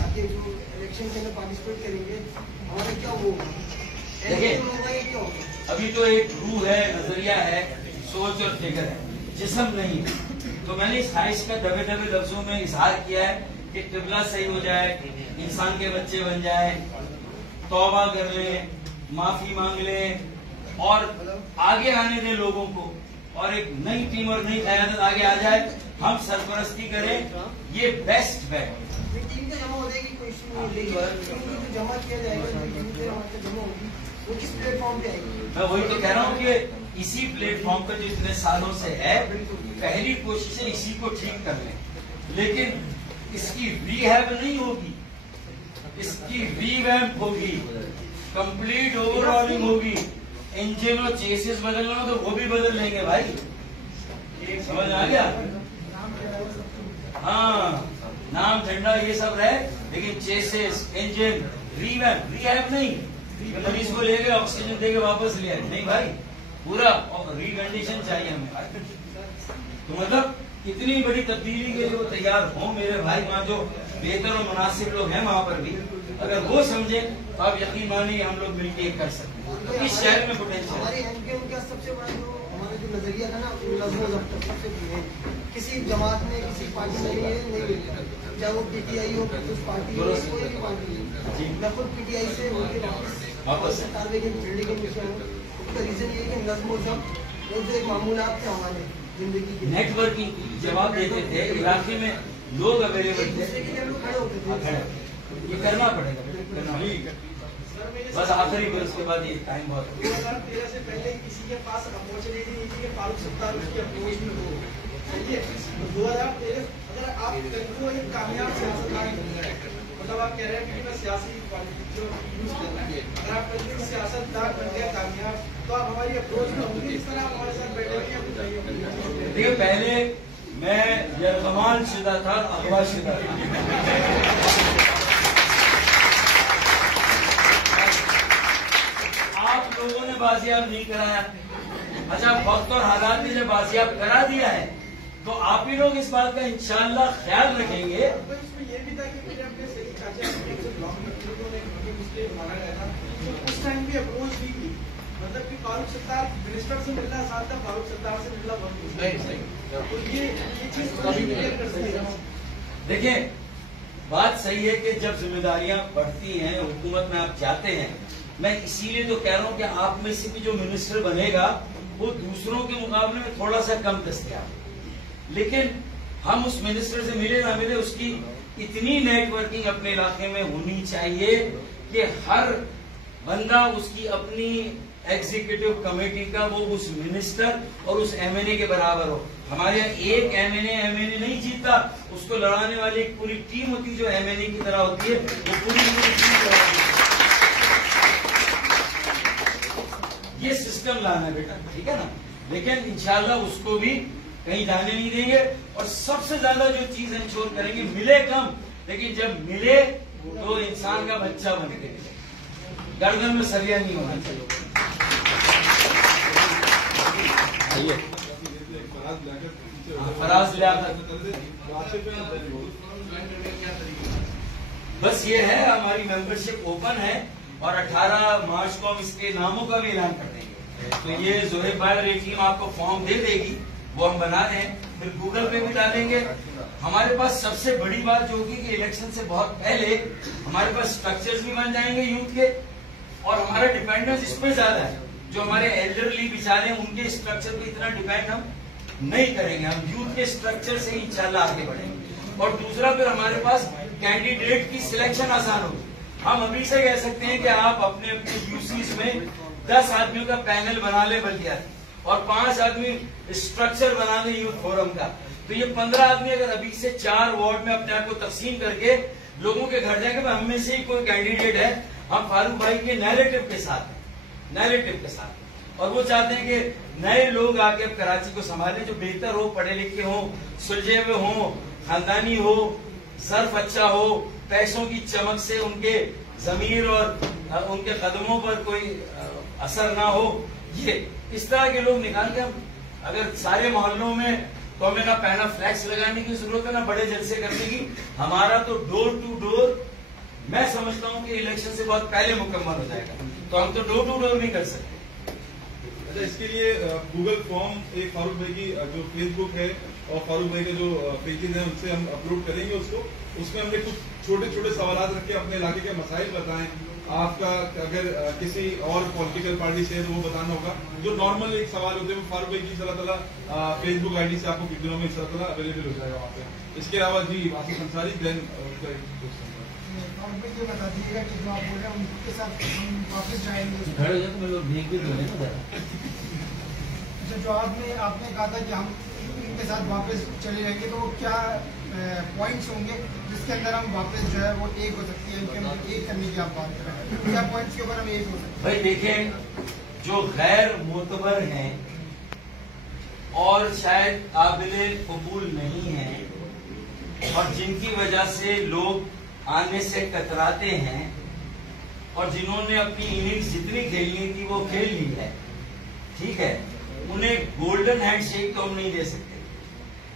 आगे जो इलेक्शन के अंदर पार्टिसिपेट करेंगे, हमारा क्या वो देखिए, अभी तो एक रूह है, नजरिया है, सोच और फिक्र है, जिस्म नहीं। तो मैंने इस ख्वाहिश का दबे दबे लफ्जों में इजहार किया है कि किबला सही हो जाए, इंसान के बच्चे बन जाए, तौबा कर लें, माफी मांग लें और आगे आने दें लोगों को, और एक नई टीम और नई क़यादत आगे आ जाए, हम सरपरस्ती करें, ये बेस्ट है। टीम जमा हो जाएगी, कोई इशू नहीं, लेकिन जमा किया जाएगा जमा होगी वो किस प्लेटफॉर्म पे आएगी? मैं वही तो कह रहा हूँ कि इसी प्लेटफॉर्म पे जो इतने सालों से है, पहली कोशिश है इसी को ठीक कर लें, लेकिन इसकी रीहैब नहीं होगी, इसकी रीवैम्प होगी, कंप्लीट ओवरऑलिंग होगी। इंजन और चेसिस बदलना हो तो वो भी बदल लेंगे भाई, समझ आ गया? हाँ, नाम झंडा ये सब रहे, लेकिन चेसिस, इंजन, रीहैब नहीं, मरीज को ले गए ऑक्सीजन दे के वापस ले आए, नहीं भाई, पूरा रिकंडीशन चाहिए हमें। तो मतलब इतनी बड़ी तब्दीली के लिए वो तैयार हो मेरे भाई, वहाँ जो बेहतर और मुनासिब लोग हैं वहाँ पर भी, अगर वो समझे तो आप यकीन मानिए हम लोग मिलकर कर सकते हैं। इस शहर में पोटेंशियल हमारे एमपीएम का सबसे बड़ा जो हमारा जो नजरिया था ना, सबसे किसी जमात में किसी पार्टी में नहीं, चाहे वो पीटीआई हो, उस पार्टी हो, कोई भी पार्टी, मैं खुद पीटीआई से वापस उसका रीजन ये कि नज़्म वो जो एक मामूलात थे हमारे जिंदगी के, नेटवर्किंग जवाब देते थे, इलाके में लोग अवेलेबल थे, खड़े होते थे। ये करना पड़ेगा, बस आखिरी पर उसके बाद ये टाइम बहुत 2013 से पहले किसी के पास अपॉर्चुनिटी नहीं थी कि फारूक सत्तार उसकी अप्रोच में हो, चलिए 2013 अगर आप को एक कामयाब सियासतदान, मतलब आप कह रहे हैं कि मैं सियासी जो यूज करना है, अगर आप कभी सियासतदान बन गया कामयाब तो आप हमारी अप्रोच में होंगे, इस तरह आप हमारे साथ बैठे हुए। देखिए, पहले मैं यरगमान शुदा था, अगवा शुदा था। आप लोगों ने बाजियाब नहीं कराया। अच्छा, वक्त और हालात ने जब बाजियाब करा दिया है तो आप ही लोग इस बात का इंशाअल्लाह ख्याल रखेंगे। इसमें ये भी था कि मुझे अपने सही चाचा से ब्लॉक में मुझे माना गया था, तो उस टाइम भी अप्रोच भी की, मतलब कि फारूक सत्तार मिनिस्टर से मिलना आसान था, फारूक सत्तार से मिलना बहुत मुश्किल, तो ये चीज क्लियर कर सकते हैं। देखिए, बात सही है कि जब जिम्मेदारियां बढ़ती हैं, हुकूमत में आप जाते हैं, मैं इसीलिए तो कह रहा हूं कि आप में से भी जो मिनिस्टर बनेगा वो दूसरों के मुकाबले में थोड़ा सा कम दस्तयाब, लेकिन हम उस मिनिस्टर से मिले ना मिले, उसकी इतनी नेटवर्किंग अपने इलाके में होनी चाहिए कि हर बंदा उसकी अपनी एग्जीक्यूटिव कमेटी का वो उस मिनिस्टर और उस एमएनए के बराबर हो। हमारे यहाँ एक एमएनए नहीं जीतता, उसको लड़ाने वाली एक पूरी टीम होती है जो एमएनए की तरह होती है, वो पूरी टीम लड़ाती है। ये सिस्टम लाना है बेटा, ठीक है ना। लेकिन इंशाल्लाह उसको भी कहीं जाने नहीं देंगे। और सबसे ज्यादा जो चीज इंश्योर करेंगे, मिले कम, लेकिन जब मिले तो इंसान का बच्चा बन के, गर्दन में सरिया नहीं होना चाहिए। फराज बस ये है, हमारी मेंबरशिप ओपन है और 18 मार्च को हम इसके नामों का भी ऐलान कर देंगे। तो ये जोहेब भाई और ये टीम आपको फॉर्म दे देगी, वो हम बना रहे हैं, फिर गूगल पे भी डालेंगे। हमारे पास सबसे बड़ी बात जो होगी कि इलेक्शन से बहुत पहले हमारे पास स्ट्रक्चर्स भी बन जाएंगे यूथ के, और हमारा डिपेंडेंस इस पे ज्यादा है। जो हमारे एल्डरली बेचारे हैं उनके स्ट्रक्चर पे इतना डिपेंड हम नहीं करेंगे, हम यूथ के स्ट्रक्चर से इंशाल्लाह आगे बढ़ेंगे। और दूसरा फिर हमारे पास कैंडिडेट की सिलेक्शन आसान होगी। हम अभी से कह सकते हैं कि आप अपने अपने यूसीज में 10 आदमियों का पैनल बना ले बल्कि, और 5 आदमी स्ट्रक्चर बना ले यूथ फोरम का। तो ये 15 आदमी अगर अभी से 4 वार्ड में अपने आप को तकसीम करके लोगों के घर जाके हम में से ही कोई कैंडिडेट है, हम फारूक भाई के नैरेटिव के साथ, और वो चाहते हैं कि नए लोग आके अब कराची को संभालें, जो बेहतर हो, पढ़े लिखे हो, सुलझे हुए हो, खानदानी हो, सर्फ अच्छा हो, पैसों की चमक से उनके जमीर और उनके कदमों पर कोई असर ना हो। ये इस तरह के लोग निकाल के हम अगर सारे मोहल्लों में, तो हमें ना पैना फ्लैक्स लगाने की जरूरत है, ना बड़े जलसे करने की। हमारा तो डोर टू डोर, मैं समझता हूँ कि इलेक्शन से बहुत पहले मुकम्मल हो जाएगा, तो हम तो डोर टू डोर नहीं कर सकते। अच्छा, इसके लिए गूगल फॉर्म एक फारूक भाई की जो फेसबुक है और फारूक भाई के जो पेजेज हैं उनसे हम अपलोड करेंगे उसको। उसमें हमने कुछ छोटे छोटे सवाल रखे, अपने इलाके के मसाइल बताएं। आपका अगर किसी और पॉलिटिकल पार्टी से है तो वो बताना होगा। जो नॉर्मल एक सवाल होते हैं वो फारूक भाई की इंशाल्लाह फेसबुक आईडी से आपको किन दिनों में इंशाल्लाह अवेलेबल हो जाएगा वहाँ पे। इसके अलावा जी वासिफ अंसारी देन ये बता दीजिएगा कि जो आप बोल रहे हैं उनके साथ हम वापस जाएंगे। अच्छा, जो आपने कहा था कि हम इनके साथ वापस चले जाएंगे, तो क्या पॉइंट्स होंगे जिसके अंदर हम वापस जो है वो एक हो सकती है, इनके अंदर एक करने की आप बात कर रहे हैं, क्या पॉइंट्स के ऊपर हम एक हो सकते हैं? भाई देखें, जो गैर मोतबर हैं और शायद काबिल कबूल नहीं है और जिनकी वजह से लोग आने से कतराते हैं और जिन्होंने अपनी इनिंग्स जितनी खेलनी थी वो खेल ली है, ठीक है, उन्हें गोल्डन हैंडशेक तो हम नहीं दे सकते,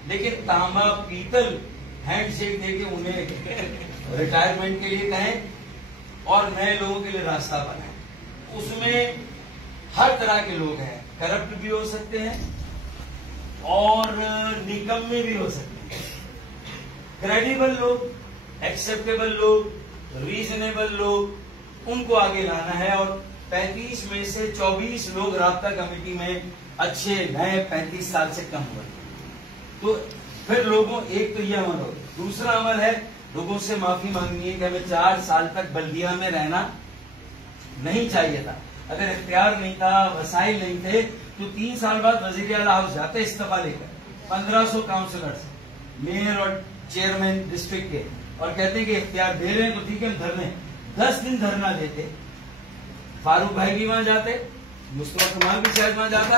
लेकिन तांबा पीतल हैंडशेक देके उन्हें रिटायरमेंट के लिए कहें और नए लोगों के लिए रास्ता बनाएं। उसमें हर तरह के लोग हैं, करप्ट भी हो सकते हैं और निकम्मे भी हो सकते हैं। क्रेडिबल लोग, एक्सेप्टेबल लोग, रीजनेबल लोग, उनको आगे लाना है। और 35 में से 24 लोग राब्ता कमेटी में अच्छे नए 35 साल से कम हुए, तो फिर लोगों, एक तो ये अमल हो, दूसरा अमल है लोगों से माफी मांगनी है कि हमें 4 साल तक बल्दिया में रहना नहीं चाहिए था। अगर इख्तियार नहीं था, वसाइल नहीं थे, तो 3 साल बाद वजीर आला हाउस जाते इस्तीफा लेकर 1500 काउंसलर्स, मेयर और चेयरमैन डिस्ट्रिक्ट के, और कहते हैं कि इख्तियार दे रहे हैं तो ठीक है हम धरने, 10 दिन धरना देते। फारूक भाई भी वहां जाते, मुस्तफा कमाल भी शायद वहां जाता,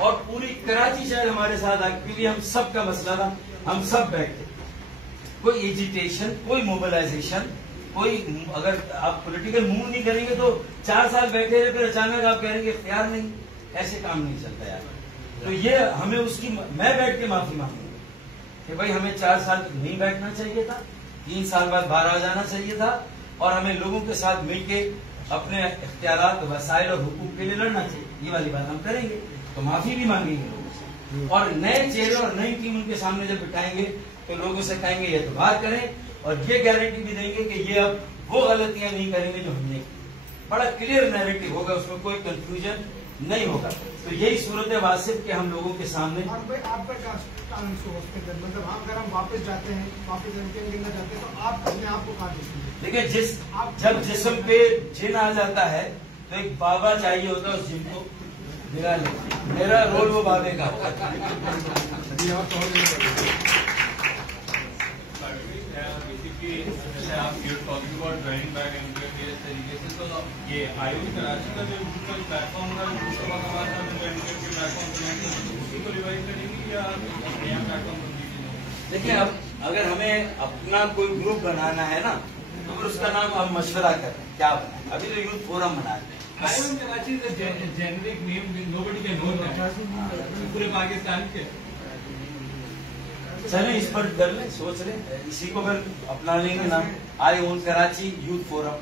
और पूरी कराची शायद हमारे साथ आके, क्योंकि हम सब का मसला था, हम सब बैठे, कोई एजिटेशन, कोई मोबिलाइजेशन, कोई, अगर आप पॉलिटिकल मूव नहीं करेंगे तो 4 साल बैठे रहे, फिर अचानक आप कहेंगे इख्तियार नहीं, ऐसे काम नहीं चलता यार। तो ये हमें उसकी, मैं बैठ के माफी मांगूंगा कि भाई हमें 4 साल तक नहीं बैठना चाहिए था, 3 साल बाद बाहर आ जाना चाहिए था, और हमें लोगों के साथ मिलके अपने इख्तियारात, वसाइल और हुकूक के लिए लड़ना चाहिए। ये वाली बात हम करेंगे, तो माफी भी मांगेंगे लोगों से, और नए चेहरे और नई टीम उनके सामने जब बिठाएंगे तो लोगों से कहेंगे ये एतबार करें, और ये गारंटी भी देंगे कि ये अब वो गलतियां नहीं करेंगे जो हमने की। बड़ा क्लियर नैरेटिव होगा, उसमें कोई कंफ्यूजन नहीं होगा। तो यही सूरत है वासिफ के हम लोगों के सामने। आपका मतलब अगर हम वापस जाते हैं, वापस करना चाहते हैं, तो आप अपने आप को कहाँ देखेंगे? देखिए, जब जिस्म पे जिन आ जाता है तो एक बाबा चाहिए होता है उस जिन को निकालने। मेरा रोल वो बाबे का जैसे आप talking about driving back MKM इस तरीके से, तो ये आईओबी कराची का जो प्लेटफॉर्म था दूसरा का एमकेएम के प्लेटफॉर्म बनाएंगे उसी को रिवाइव करेंगे या नया प्लेटफॉर्म बनाएंगे? देखिए, अब अगर हमें अपना कोई ग्रुप बनाना है ना, तो फिर उसका नाम हम मशवरा कर रहे हैं क्या बनाए। अभी तो यूथ फोरम बना रहे हैं। IOB Karachi is a generic name, nobody can know that पूरे पाकिस्तान के। चले इस पर कर ले, सोच रहे इसी को फिर अपना लेंगे नाम, आई ओन कराची यूथ फोरम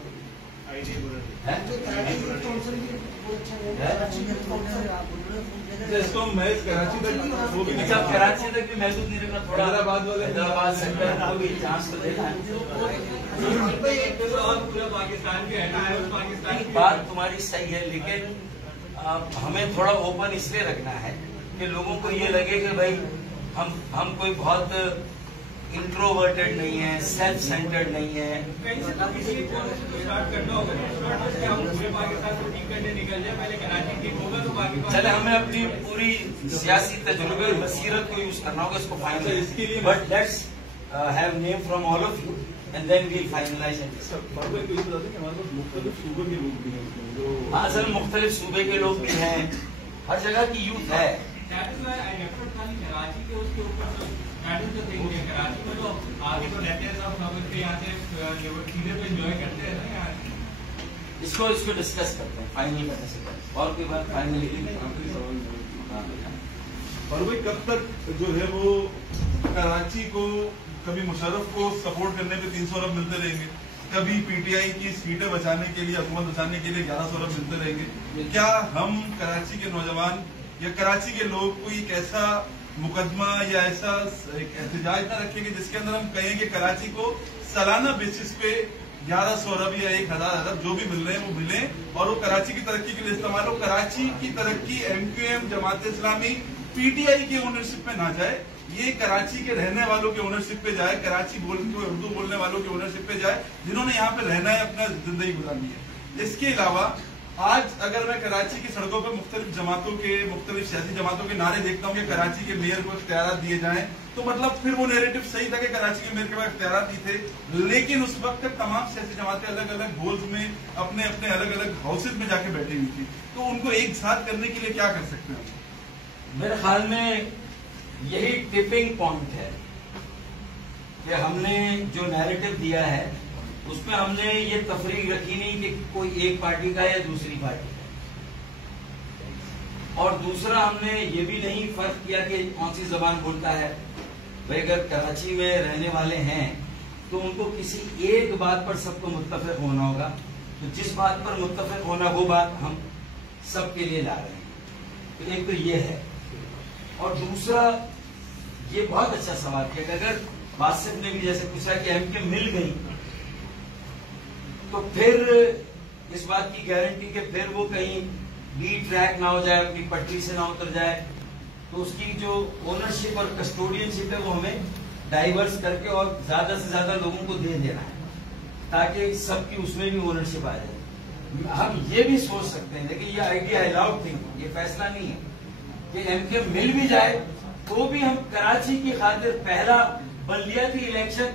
इसको मैं कराची तक वो भी अच्छा, कराची तक भी महसूस नहीं रखना, थोड़ा हैदराबाद से चांस तो देना है। पूरा पाकिस्तान के पाकिस्तान की बात तुम्हारी सही है, लेकिन हमें थोड़ा ओपन इसलिए रखना है कि लोगों को ये लगे कि भाई हम कोई बहुत इंट्रोवर्टेड नहीं है, सेल्फ सेंटर्ड नहीं है। चले, हमें अपनी पूरी सियासी तजुर्बे और बसीरत को यूज करना होगा इसको फाइनल इसके लिए but let's have name from all of you and then we'll finalise it. हाँ, असल मुख्तलिफ सूबे के लोग भी हैं, हर जगह की यूथ है। कराची के उसके ऊपर तो कराची में तो आगे तो रहते हैं सब यहाँ से सीधे पे एंजॉय करते हैं ना यहाँ। इसको डिस्कस करते हैं फाइनल करने से पहले। और कोई बात फाइनल? और भाई कब तक जो है वो कराची को कभी मुशर्रफ को सपोर्ट करने पे 300 अरब मिलते रहेंगे, कभी पीटीआई की सीटें बचाने के लिए, हुकूमत बचाने के लिए 1100 अरब मिलते रहेंगे? क्या हम कराची के नौजवान या कराची के लोग कोई एक ऐसा मुकदमा या ऐसा एक एहतजाज न रखेंगे जिसके अंदर हम कहें कि कराची को सालाना बेसिस पे 1100 अरब या 1000 अरब जो भी मिल रहे हैं वो मिले और वो कराची की तरक्की के लिए इस्तेमाल हो। कराची की तरक्की एमक्यूएम, जमात इस्लामी, पीटीआई की ओनरशिप पे ना जाए, ये कराची के रहने वालों की ओनरशिप पे जाए, कराची उर्दू बोलने वालों की ओनरशिप पे जाए, जिन्होंने यहाँ पे रहना है, अपना जिंदगी गुजारनी है। इसके अलावा आज अगर मैं कराची की सड़कों पर मुख्तलिफ जमातों के, मुख्तलिफ सियासी जमातों के नारे देखता हूँ कि कराची के मेयर को इख्तियारात दिए जाएं, तो मतलब फिर वो नैरेटिव सही था कि कराची के मेयर के पास इख्तियारात नहीं थे, लेकिन उस वक्त तक तमाम सियासी जमातें अलग अलग होल्स में अपने अपने अलग अलग हाउसेज में जाके बैठी हुई थी। तो उनको एक साथ करने के लिए क्या कर सकते हैं? मेरे ख्याल में यही टिपिंग पॉइंट है कि हमने जो नैरेटिव दिया है उसमें हमने ये तफरीक रखी नहीं कि कोई एक पार्टी का या दूसरी पार्टी का, और दूसरा हमने ये भी नहीं फर्क किया कि कौन सी जबान बोलता है। भाई अगर कराची में रहने वाले हैं तो उनको किसी एक बात पर सबको मुत्तफिक होना होगा, तो जिस बात पर मुत्तफिक होना वो बात हम सबके लिए ला रहे हैं। तो एक तो ये है, और दूसरा ये बहुत अच्छा सवाल किया कि अगर वासिफ ने भी जैसे पूछा कि एमके मिल गई तो फिर इस बात की गारंटी कि फिर वो कहीं बी ट्रैक ना हो जाए, अपनी पटरी से ना उतर जाए, तो उसकी जो ओनरशिप और कस्टोडियनशिप है वो हमें डाइवर्स करके और ज्यादा से ज्यादा लोगों को दे देना है ताकि सबकी उसमें भी ओनरशिप आ जाए। हम ये भी सोच सकते हैं, लेकिन ये आइडिया अलाउड थिंग, ये फैसला नहीं है कि एमके मिल भी जाए तो भी हम कराची की खातिर पहला बल्दियाती इलेक्शन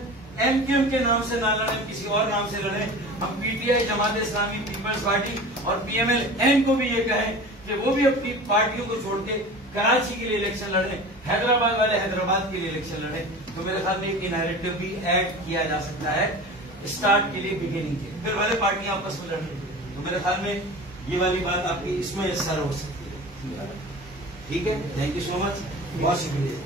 एमकेएम के नाम से ना लड़े, किसी और नाम से लड़े। हम PTI, Jamaat Islami, peoples party और पीएमएल-एन को भी ये कहें कि वो भी अपनी पार्टियों को छोड़ के कराची के लिए इलेक्शन लड़े, हैदराबाद वाले हैदराबाद के लिए इलेक्शन लड़े। तो मेरे ख्याल में एक नैरेटिव भी ऐड किया जा सकता है स्टार्ट के लिए, बिगिनिंग के, फिर वाले पार्टियां आपस में लड़ रही। तो मेरे ख्याल में ये वाली बात आपकी इसमें सर हो सकती है। ठीक है, थैंक यू सो मच, बहुत शुक्रिया।